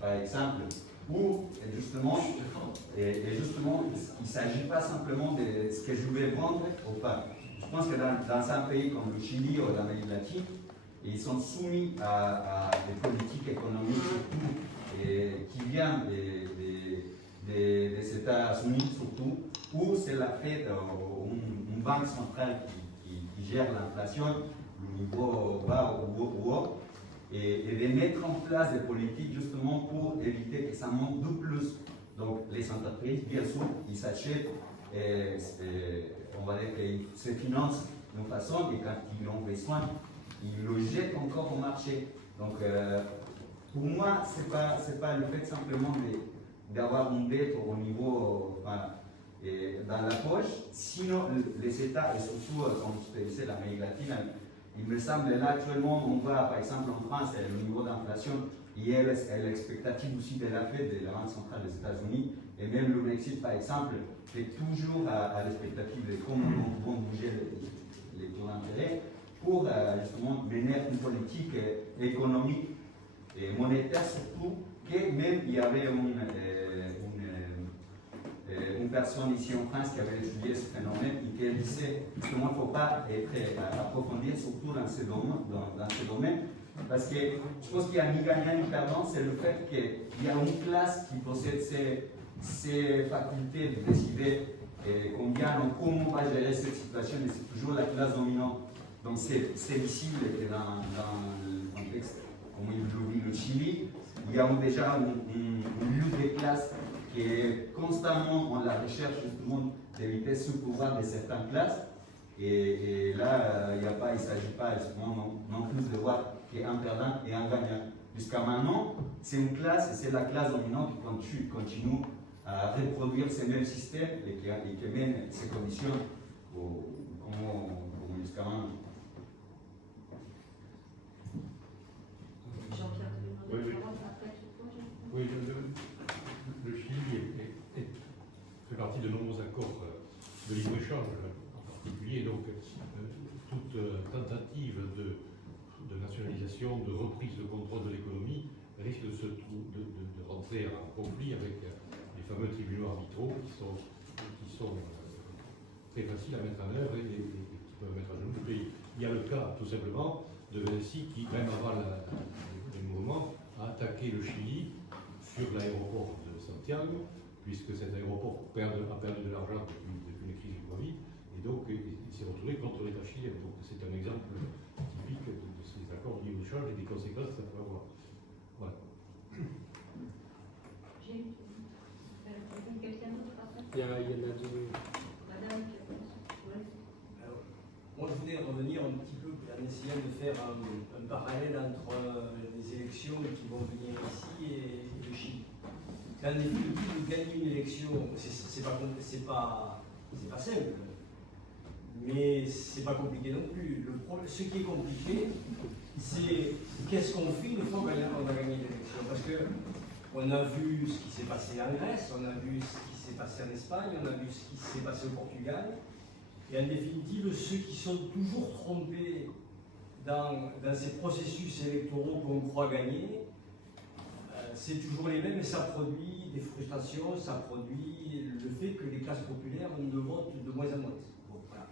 par exemple, où justement, il ne s'agit pas simplement de ce que je vais vendre ou pas. Je pense que dans un pays comme le Chili ou l'Amérique latine, ils sont soumis à des politiques économiques surtout qui viennent des États-Unis surtout, où c'est la fait une banque centrale qui gère l'inflation, le niveau bas ou haut, et de mettre en place des politiques justement pour éviter que ça monte de plus. Donc les entreprises, bien sûr, ils s'achètent, on va dire qu'ils se financent d'une façon, et quand ils ont besoin, ils le jettent encore au marché. Donc pour moi, c'est pas le fait simplement d'avoir une dette au niveau dans la poche, sinon les États, et surtout, comme je te disais, l'Amérique latine, il me semble là actuellement, on voit par exemple en France, le niveau d'inflation, il y a l'expectative aussi de la Fed, de la Banque centrale des États-Unis, et même le Mexique par exemple, fait toujours à l'expectative de comment vont bouger les taux d'intérêt pour justement mener une politique économique et monétaire surtout, que même il y avait une personne ici en France qui avait étudié ce phénomène et qui disait justement qu'il ne faut pas approfondir surtout dans ce domaine, parce que je pense qu'il y a ni gagnant ni perdant, c'est le fait qu'il y a une classe qui possède ces facultés de décider comment on va gérer cette situation, et c'est toujours la classe dominante. Donc c'est visible que dans le contexte, comme il le vit le Chili, il y a déjà une lutte des classes qui est constamment en la recherche justement d'éviter ce pouvoir de certaines classes. Et là, il ne s'agit pas justement non plus de voir qu'il y a un perdant et un gagnant. Jusqu'à maintenant, c'est une classe, et c'est la classe dominante qui continue à reproduire ces mêmes systèmes et qui mène ces conditions comme jusqu'à maintenant. Oui, le Chili fait partie de nombreux accords de libre-échange en particulier, donc toute tentative de nationalisation, de reprise de contrôle de l'économie risque de rentrer en conflit avec les fameux tribunaux arbitraux qui sont très faciles à mettre en œuvre et qui peuvent mettre à genoux le pays. Il y a le cas tout simplement de Vinci qui, même avant le mouvement, a attaqué le Chili sur l'aéroport de Santiago, puisque cet aéroport a perdu de l'argent depuis les crises du Covid, et Et donc, il s'est retrouvé contre l'État chilien. Donc, c'est un exemple typique de ces accords de libre-échange et des conséquences que ça peut avoir. Voilà. Quelqu'un d'autre après? Il y en a deux. Madame, Alors, moi, je voulais revenir un petit peu en essayant de faire un parallèle entre les élections qui vont venir ici et le Chili. Quand vous gagnez une élection, c'est pas simple, mais c'est pas compliqué non plus. Ce qui est compliqué, c'est qu'est-ce qu'on fait une fois qu'on a gagné l'élection. Parce que on a vu ce qui s'est passé en Grèce, on a vu ce qui s'est passé en Espagne, on a vu ce qui s'est passé au Portugal. Et en définitive, ceux qui sont toujours trompés dans ces processus électoraux qu'on croit gagner, c'est toujours les mêmes et ça produit des frustrations, ça produit le fait que les classes populaires ne votent de moins en moins. Bon, voilà.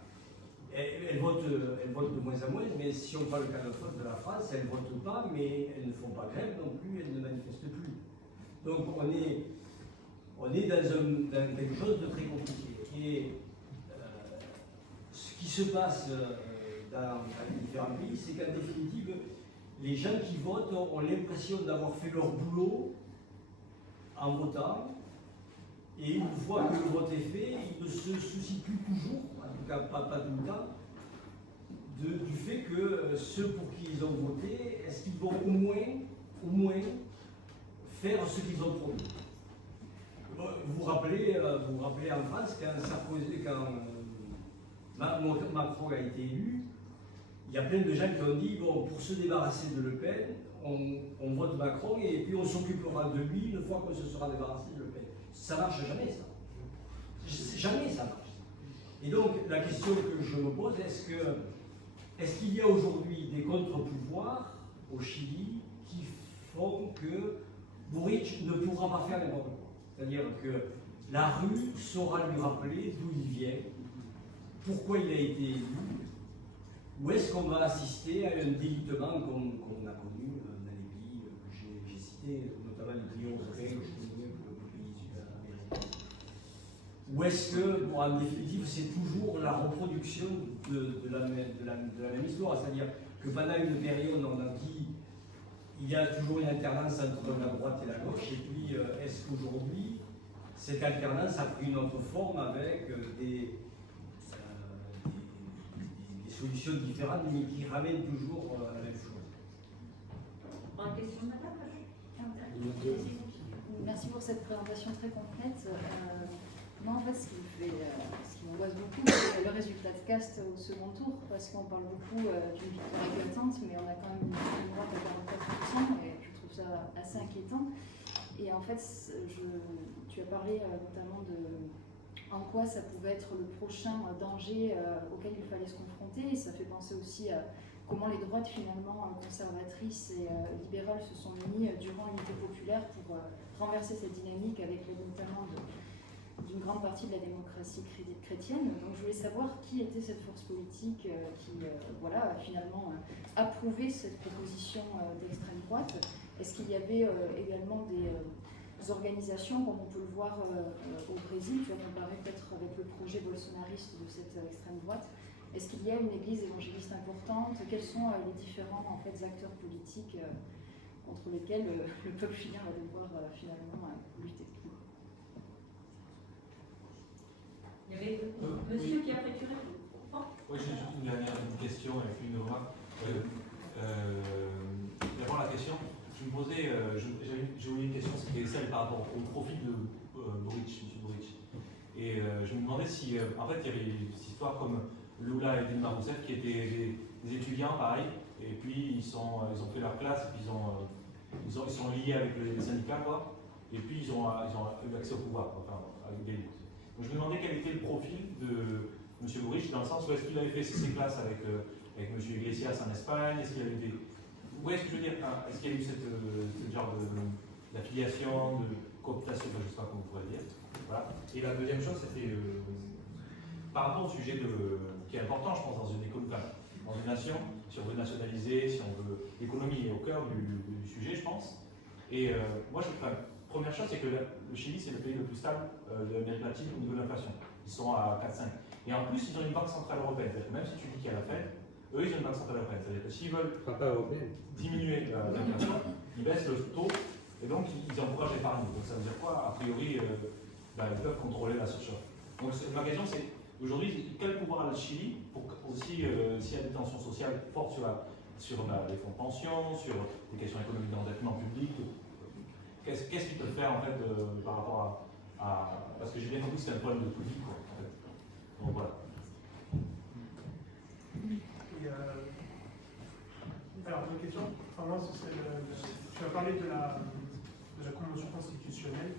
Elles votent de moins en moins, mais si on prend le cas de la France, elles ne votent pas, mais elles ne font pas grève non plus, elles ne manifestent plus. Donc on est dans quelque chose de très compliqué. Et ce qui se passe dans les différents pays, c'est qu'en définitive, les gens qui votent ont l'impression d'avoir fait leur boulot en votant, et une fois que le vote est fait, ils ne se soucient plus toujours, en tout cas pas tout le temps, du fait que ceux pour qui ils ont voté, est-ce qu'ils vont au moins faire ce qu'ils ont promis. Vous vous rappelez en France, quand Macron a été élu, il y a plein de gens qui ont dit, bon, pour se débarrasser de Le Pen, on vote Macron et puis on s'occupera de lui une fois qu'on se sera débarrassé de Le Pen. Ça marche jamais, ça. Jamais ça marche. Et donc, la question que je me pose, est-ce qu'il y a aujourd'hui des contre-pouvoirs au Chili qui font que Boric ne pourra pas faire n'importe quoi? C'est-à-dire que la rue saura lui rappeler d'où il vient, pourquoi il a été élu, ou est-ce qu'on va assister à un délitement comme on a connu dans les pays que j'ai cités, notamment les pays européens que je connais, le pays sud-américain? Ou est-ce que, en définitive, c'est toujours la reproduction de la même histoire? C'est-à-dire que pendant une période, on a dit il y a toujours une alternance entre la droite et la gauche, et puis est-ce qu'aujourd'hui, cette alternance a pris une autre forme avec des solutions différentes, mais qui ramènent toujours à la même chose? En question, madame? Merci pour cette présentation très complète. Moi, en fait, ce qui m'angoisse beaucoup, c'est le résultat de caste au second tour, parce qu'on parle beaucoup d'une victoire éclatante, mais on a quand même une droite à 44%, et je trouve ça assez inquiétant. Et en fait, tu as parlé notamment de en quoi ça pouvait être le prochain danger auquel il fallait se confronter, et ça fait penser aussi à comment les droites finalement conservatrices et libérales se sont unies durant l'unité populaire pour renverser cette dynamique avec l'aide notamment d'une grande partie de la démocratie chrétienne. Donc je voulais savoir qui était cette force politique qui voilà, finalement approuvait cette proposition d'extrême droite. Est-ce qu'il y avait également des organisations, comme on peut le voir au Brésil, tu vas comparer peut-être avec le projet bolsonariste de cette extrême droite? Est-ce qu'il y a une église évangéliste importante? Quels sont les différents en fait, acteurs politiques contre lesquels le peuple chilien va devoir finalement lutter? Il y avait monsieur qui a préféré. Oui, j'ai juste une dernière question et puis une remarque. D'abord la question, je me posais, j'ai oublié une question, c'était celle par rapport au profil de Boric, M. Boric. Et je me demandais si, en fait, il y avait des histoires comme Lula et Dilma Rousseff qui étaient des étudiants, pareil, et puis ils ont fait leur classe, et puis ils sont liés avec les syndicats, quoi, et puis ils ont eu accès au pouvoir, enfin, à l'égalité. Donc je me demandais quel était le profil de M. Boric, dans le sens où est-ce qu'il avait fait ses classes avec M. Iglesias en Espagne, est-ce qu'il y avait des... Où est-ce que je veux dire, est-ce qu'il y a eu ce genre d'affiliation, de cooptation, je ne sais pas comment on pourrait dire. Voilà. Et la deuxième chose, c'était par rapport au sujet qui est important, je pense, dans une économie, dans une nation, si on veut nationaliser, si on veut. L'économie est au cœur du sujet, je pense. Et moi, première chose, c'est que le Chili, c'est le pays le plus stable de l'Amérique latine au niveau de l'inflation. Ils sont à 4,5. Et en plus, ils ont une banque centrale européenne. C'est-à-dire que même si tu dis qu'il y a la Fed, eux, ils ont une banque centrale européenne. C'est-à-dire que s'ils veulent diminuer l'inflation, ils baissent le taux et donc ils encouragent l'épargne. Donc ça veut dire quoi? A priori, ils peuvent contrôler la surchauffe. Donc ma question, c'est aujourd'hui, quel pouvoir a le Chili pour aussi, s'il y a des tensions sociales fortes sur les fonds de pension, sur des questions économiques d'endettement public, qu'est-ce qu'ils peuvent faire en fait par rapport à. Parce que j'ai bien compris que c'est un problème de public, quoi, en fait. Donc voilà. Alors, une question, moi, ce serait tu as parlé de la Convention constitutionnelle.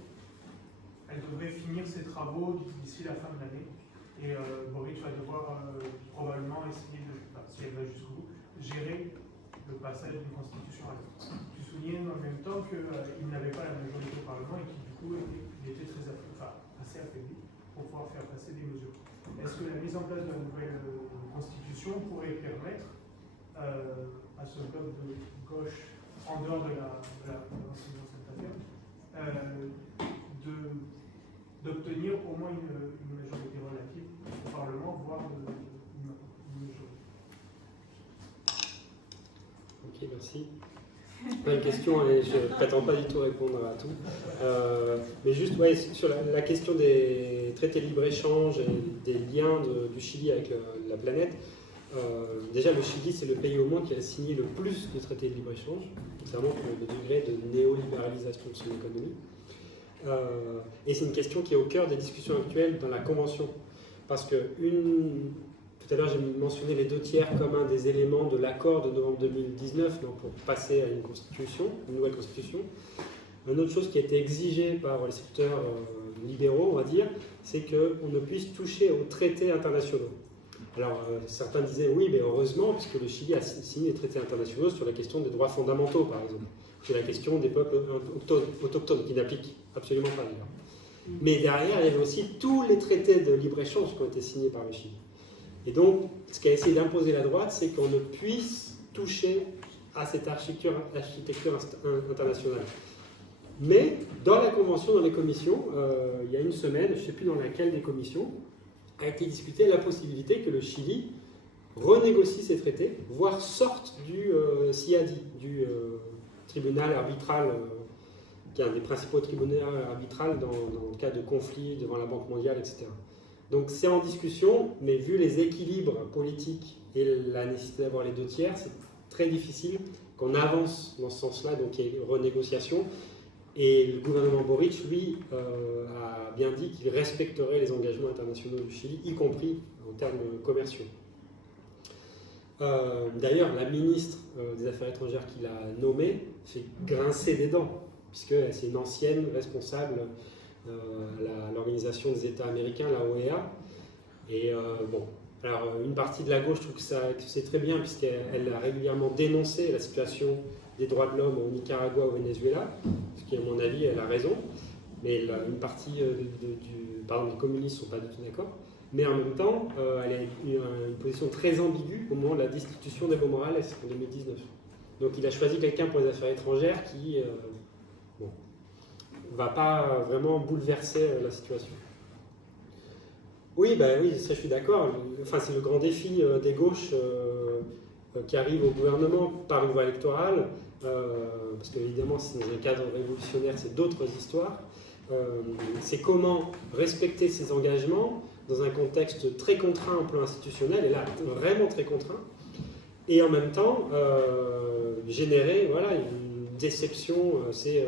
Elle devrait finir ses travaux d'ici la fin de l'année. Et Boric va devoir probablement essayer, si elle va jusqu'au bout, gérer le passage d'une constitution à l'autre. Tu soulignais en même temps qu'il n'avait pas la majorité au Parlement et qu'il du coup il était assez affaibli pour pouvoir faire passer des mesures. Est-ce que la mise en place de la nouvelle constitution pourrait permettre à ce bloc de gauche, en dehors de l'enseignement sanitaire, d'obtenir au moins une majorité relative au Parlement, voire une majorité? Ok, merci. Bonne question, et je ne prétends pas du tout répondre à tout. Mais juste, sur la question des traités de libre-échange et des liens du Chili avec la planète, déjà le Chili, c'est le pays au monde qui a signé le plus de traités de libre-échange, notamment pour le degré de néolibéralisation de son économie. Et c'est une question qui est au cœur des discussions actuelles dans la Convention. Parce que tout à l'heure, j'ai mentionné les 2 tiers comme un des éléments de l'accord de novembre 2019 donc pour passer à une nouvelle constitution. Une autre chose qui a été exigée par les secteurs libéraux, on va dire, c'est qu'on ne puisse toucher aux traités internationaux. Alors, certains disaient oui, mais heureusement, puisque le Chili a signé des traités internationaux sur la question des droits fondamentaux, par exemple. C'est la question des peuples autochtones, qui n'appliquent absolument pas d'ailleurs. Mais derrière, il y avait aussi tous les traités de libre-échange qui ont été signés par le Chili. Et donc, ce qu'a essayé d'imposer la droite, c'est qu'on ne puisse toucher à cette architecture internationale. Mais dans la Convention, dans les commissions, il y a une semaine, je ne sais plus dans laquelle des commissions, a été discutée la possibilité que le Chili renégocie ses traités, voire sorte du CIADI, du tribunal arbitral, qui est un des principaux tribunaux arbitraux dans le cas de conflits devant la Banque mondiale, etc. Donc c'est en discussion, mais vu les équilibres politiques et la nécessité d'avoir les 2 tiers, c'est très difficile qu'on avance dans ce sens-là, donc il y a une renégociation. Et le gouvernement Boric, lui, a bien dit qu'il respecterait les engagements internationaux du Chili, y compris en termes commerciaux. D'ailleurs, la ministre des Affaires étrangères qu'il a nommée fait grincer des dents, puisque c'est une ancienne responsable à l'Organisation des États américains, la OEA. Et alors une partie de la gauche trouve que c'est très bien, puisqu'elle a régulièrement dénoncé la situation des droits de l'homme au Nicaragua, au Venezuela, ce qui, à mon avis, elle a raison. Mais une partie des communistes ne sont pas du tout d'accord. Mais en même temps, elle a eu une position très ambiguë au moment de la destitution d'Evo Morales en 2019. Donc il a choisi quelqu'un pour les affaires étrangères qui ne va pas vraiment bouleverser la situation. Oui, ça je suis d'accord. Enfin, c'est le grand défi des gauches qui arrivent au gouvernement par une voie électorale, parce qu'évidemment, c'est dans un cadre révolutionnaire, c'est d'autres histoires. C'est comment respecter ses engagements dans un contexte très contraint au plan institutionnel, et là, vraiment très contraint, et en même temps, générer une déception, c'est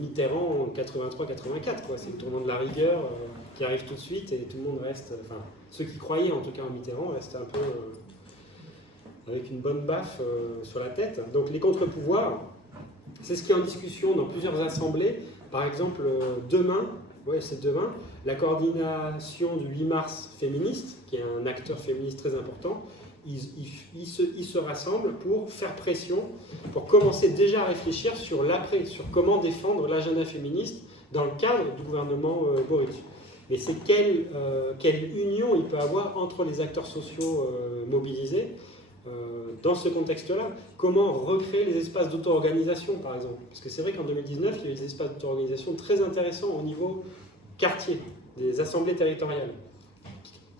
Mitterrand en 83-84, c'est le tournant de la rigueur qui arrive tout de suite, et tout le monde reste, enfin, ceux qui croyaient en tout cas en Mitterrand restent un peu avec une bonne baffe sur la tête. Donc les contre-pouvoirs, c'est ce qui est en discussion dans plusieurs assemblées. Par exemple, demain, la coordination du 8 mars féministe, qui est un acteur féministe très important, ils se rassemblent pour faire pression, pour commencer déjà à réfléchir sur l'après, sur comment défendre l'agenda féministe dans le cadre du gouvernement Boric. Mais c'est quelle union il peut avoir entre les acteurs sociaux mobilisés dans ce contexte-là. Comment recréer les espaces d'auto-organisation, par exemple. Parce que c'est vrai qu'en 2019, il y a eu des espaces d'auto-organisation très intéressants au niveau quartier, des assemblées territoriales,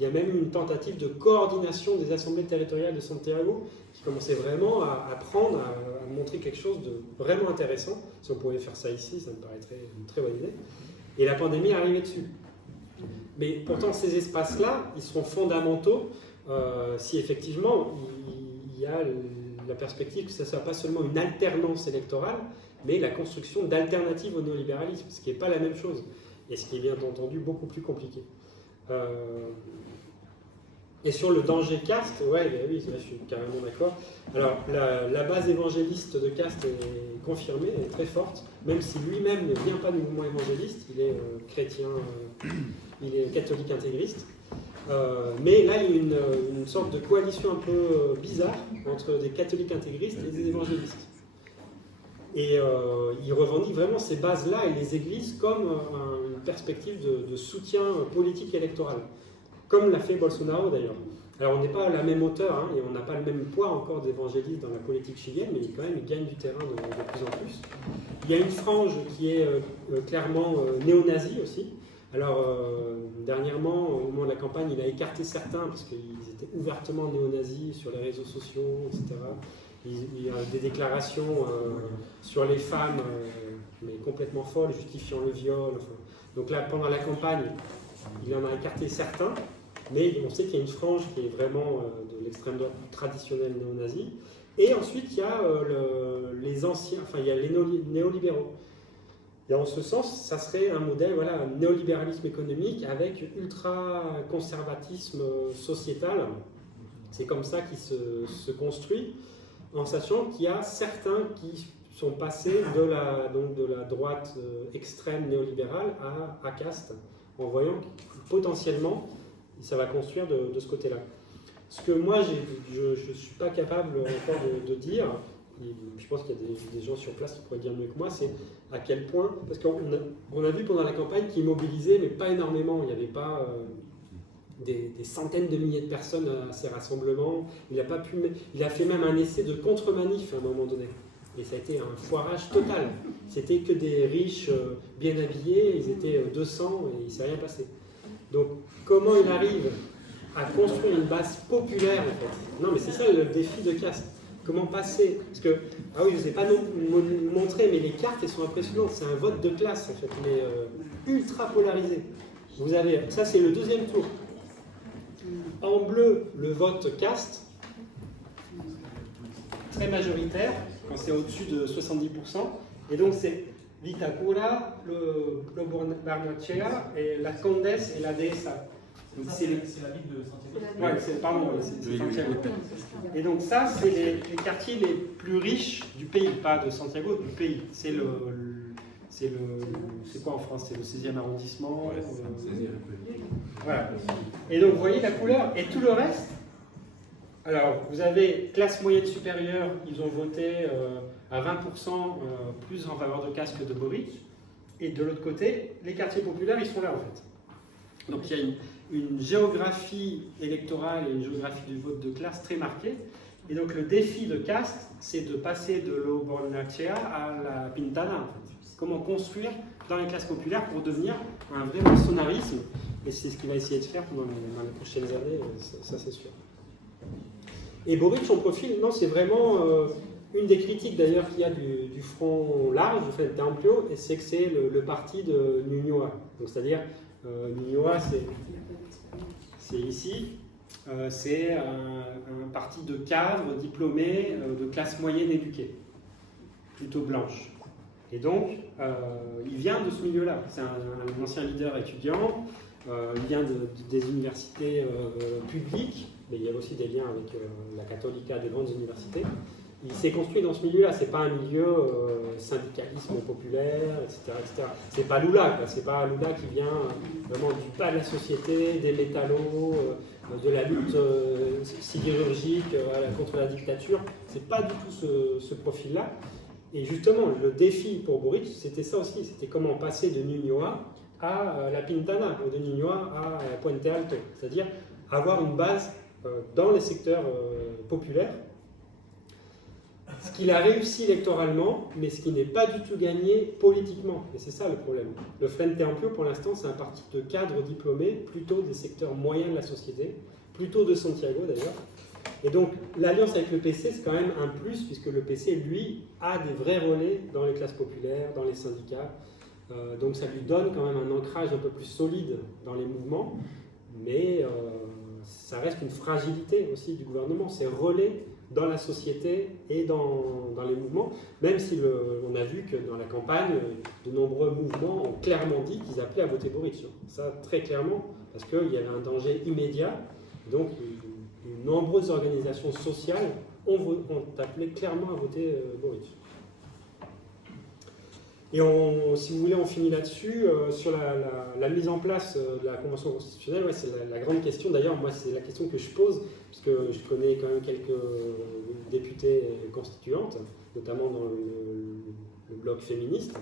Il y a même eu une tentative de coordination des assemblées territoriales de Santiago qui commençait vraiment à prendre, à montrer quelque chose de vraiment intéressant. Si on pouvait faire ça ici, ça me paraîtrait une très bonne idée. Et la pandémie est arrivée dessus. Mais pourtant, ces espaces-là, ils seront fondamentaux si effectivement il y a la perspective que ce ne soit pas seulement une alternance électorale, mais la construction d'alternatives au néolibéralisme, ce qui n'est pas la même chose, et ce qui est bien entendu beaucoup plus compliqué. Et sur le danger caste, ouais, ben oui, là, je suis carrément d'accord. Alors, la base évangéliste de Caste est confirmée, elle est très forte, même si lui-même ne vient pas du mouvement évangéliste, il est chrétien, il est catholique intégriste. Mais là, il y a une sorte de coalition un peu bizarre entre des catholiques intégristes et des évangélistes. Et il revendique vraiment ces bases-là et les églises comme une perspective de soutien politique électoral, comme l'a fait Bolsonaro d'ailleurs. Alors on n'est pas à la même hauteur, hein, et on n'a pas le même poids encore d'évangélistes dans la politique chilienne, mais quand même il gagne du terrain de plus en plus. Il y a une frange qui est clairement néo-nazie aussi. Alors dernièrement, au moment de la campagne, il a écarté certains parce qu'ils étaient ouvertement néo-nazis sur les réseaux sociaux, etc. Il y a des déclarations sur les femmes, mais complètement folles, justifiant le viol. Enfin. Donc là, pendant la campagne, il en a écarté certains, mais on sait qu'il y a une frange qui est vraiment de l'extrême droite traditionnelle néo-nazie. Et ensuite, il y a les anciens, enfin il y a les néolibéraux. Et en ce sens, ça serait un modèle, voilà, un néolibéralisme économique avec ultra-conservatisme sociétal. C'est comme ça qu'il se construit, en sachant qu'il y a certains qui sont passés de la droite extrême néolibérale à Caste, en voyant que potentiellement, ça va construire de ce côté-là. Ce que moi, je ne suis pas capable encore de dire, et je pense qu'il y a des gens sur place qui pourraient dire mieux que moi, c'est à quel point, parce qu'on a vu pendant la campagne qu'il mobilisait, mais pas énormément, il n'y avait pas des centaines de milliers de personnes à ces rassemblements, il a fait même un essai de contre-manif à un moment donné, et ça a été un foirage total, c'était que des riches bien habillés, ils étaient 200 et il ne s'est rien passé. Donc comment il arrive à construire une base populaire en fait? Non mais c'est ça le défi de Caste. Comment passer? Parce que, ah oui, je ne vous ai pas montré, mais les cartes, elles sont impressionnantes. C'est un vote de classe, en fait, mais ultra polarisé. Vous avez, ça c'est le deuxième tour. En bleu, le vote Caste, très majoritaire, quand c'est au-dessus de 70%. Et donc c'est Vitacura, le Barnechea, et la Condesse et la Dehesa. Donc c'est la ville de Santiago. Ouais, c'est Santiago. Et donc ça, c'est les quartiers les plus riches du pays, pas de Santiago, du pays. C'est quoi en France? C'est le 16e arrondissement. Ouais, c'est le 16e. Voilà. Et donc vous voyez la couleur. Et tout le reste, alors vous avez classe moyenne supérieure, ils ont voté à 20% plus en faveur de Caste que de Boric. Et de l'autre côté, les quartiers populaires, ils sont là en fait. Donc il y a une géographie électorale et une géographie du vote de classe très marquée. Et donc le défi de Caste, c'est de passer de l'Obornachea à la Pintana. En fait. Comment construire dans les classes populaires pour devenir un vrai bolsonarisme. Et c'est ce qu'il va essayer de faire dans les prochaines années, ça c'est sûr. Et Boric, son profil, non, c'est vraiment une des critiques d'ailleurs qu'il y a du Front large, du fait d'Amplio, et c'est que c'est le parti de Ñuñoa. Donc c'est-à-dire, Ñuñoa, c'est ici, c'est un parti de cadres diplômés de classe moyenne éduquée, plutôt blanche. Et donc, il vient de ce milieu-là. C'est un ancien leader étudiant, il vient des universités publiques, mais il y a aussi des liens avec la Católica, des grandes universités. Il s'est construit dans ce milieu-là, c'est pas un milieu syndicalisme populaire, etc. etc. C'est pas Lula, quoi. C'est pas Lula qui vient vraiment du bas de la société, des métallos, de la lutte sidérurgique contre la dictature. C'est pas du tout ce profil-là. Et justement, le défi pour Boric, c'était ça aussi, c'était comment passer de Ñuñoa à la Pintana, ou de Ñuñoa à Puente Alto, c'est-à-dire avoir une base dans les secteurs populaires. ce qu'il a réussi électoralement, mais ce qui n'est pas du tout gagné politiquement. Et c'est ça le problème. Le Frente Amplio, pour l'instant, c'est un parti de cadres diplômés, plutôt des secteurs moyens de la société, plutôt de Santiago d'ailleurs. Et donc, l'alliance avec le PC, c'est quand même un plus, puisque le PC, lui, a des vrais relais dans les classes populaires, dans les syndicats. Donc, ça lui donne quand même un ancrage un peu plus solide dans les mouvements, mais ça reste une fragilité aussi du gouvernement, ces relais dans la société et dans les mouvements, même si on a vu que dans la campagne, de nombreux mouvements ont clairement dit qu'ils appelaient à voter Boric. Ça, très clairement, parce qu'il y avait un danger immédiat. Donc, de nombreuses organisations sociales ont appelé clairement à voter Boric. Et si vous voulez, on finit là-dessus. Sur la mise en place de la Convention constitutionnelle, ouais, c'est la grande question. D'ailleurs, moi, c'est la question que je pose, parce que je connais quand même quelques députées constituantes, notamment dans le bloc féministe.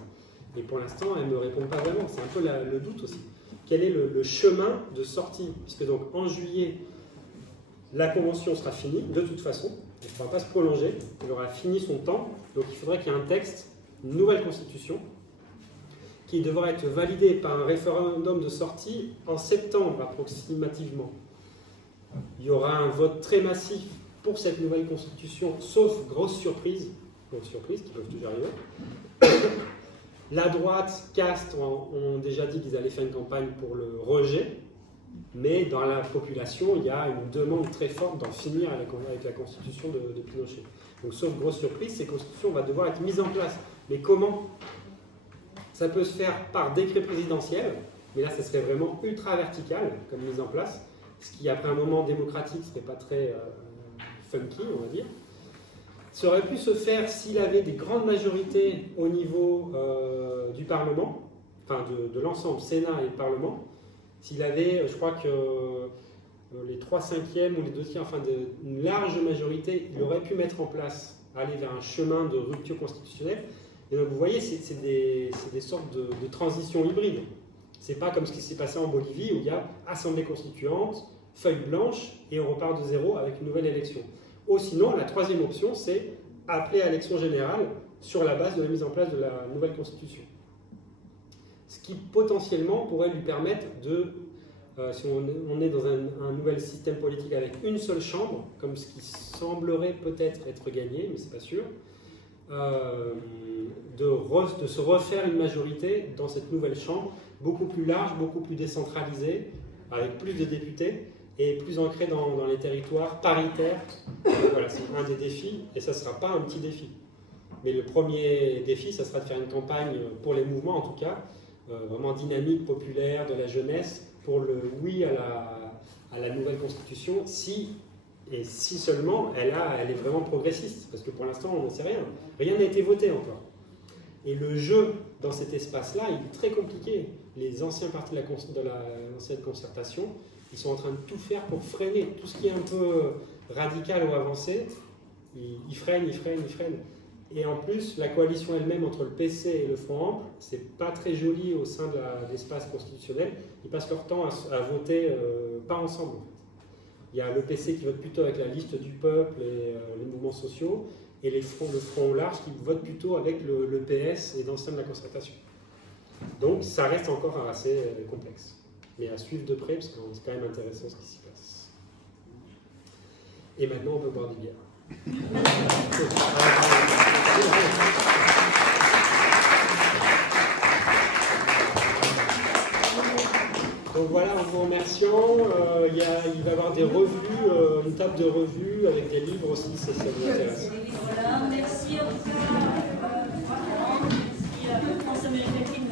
Et pour l'instant, elles ne me répondent pas vraiment. C'est un peu le doute aussi. Quel est le chemin de sortie? Puisque donc, en juillet, la Convention sera finie, de toute façon. Elle ne pourra pas se prolonger. Elle aura fini son temps. Donc, il faudrait qu'il y ait un texte, une nouvelle constitution, qui devra être validée par un référendum de sortie en septembre approximativement. Il y aura un vote très massif pour cette nouvelle constitution, sauf grosses surprises qui peuvent toujours arriver. La droite, Castres ont déjà dit qu'ils allaient faire une campagne pour le rejet, mais dans la population, il y a une demande très forte d'en finir avec la constitution de Pinochet. Donc, sauf grosse surprise, ces constitutions vont devoir être mises en place. Mais comment? Ça peut se faire par décret présidentiel, mais là, ça serait vraiment ultra vertical comme mise en place, ce qui, après un moment démocratique, ne serait pas très funky, on va dire. Ça aurait pu se faire s'il avait des grandes majorités au niveau du Parlement, enfin de l'ensemble, Sénat et le Parlement. S'il avait, je crois que les 3/5 ou les 2/3, enfin une large majorité, il aurait pu mettre en place, aller vers un chemin de rupture constitutionnelle. Et donc vous voyez, c'est des sortes de transitions hybrides. C'est pas comme ce qui s'est passé en Bolivie où il y a assemblée constituante, feuille blanche et on repart de zéro avec une nouvelle élection. Ou sinon, la troisième option, c'est appeler à élection générale sur la base de la mise en place de la nouvelle constitution. Ce qui potentiellement pourrait lui permettre de, si on est dans un nouvel système politique avec une seule chambre, comme ce qui semblerait peut-être être gagné, mais c'est pas sûr, de se refaire une majorité dans cette nouvelle chambre, beaucoup plus large, beaucoup plus décentralisée, avec plus de députés et plus ancrée dans les territoires, paritaire. Voilà, c'est un des défis, et ça ne sera pas un petit défi. Mais le premier défi, ça sera de faire une campagne, pour les mouvements en tout cas, vraiment dynamique, populaire, de la jeunesse, pour le oui à la nouvelle constitution, si seulement elle est vraiment progressiste, parce que pour l'instant on n'en sait rien. Rien n'a été voté encore. Et le jeu dans cet espace-là, il est très compliqué. Les anciens partis de l'ancienne concertation, ils sont en train de tout faire pour freiner. Tout ce qui est un peu radical ou avancé, ils freinent. Et en plus, la coalition elle-même entre le PC et le Front Ample, c'est pas très joli au sein de l'espace constitutionnel. Ils passent leur temps à voter pas ensemble. En fait. Il y a le PC qui vote plutôt avec la liste du peuple et les mouvements sociaux, et le Front au large qui vote plutôt avec le PS et l'ensemble de la concertation. Donc ça reste encore assez complexe. Mais à suivre de près, parce que c'est quand même intéressant ce qui s'y passe. Et maintenant, on peut boire des bières. Donc voilà, en vous remerciant, il va y avoir des revues, une table de revues avec des livres aussi, si ça vous intéresse. Voilà, merci en tout cas, merci à France Amérique Latine.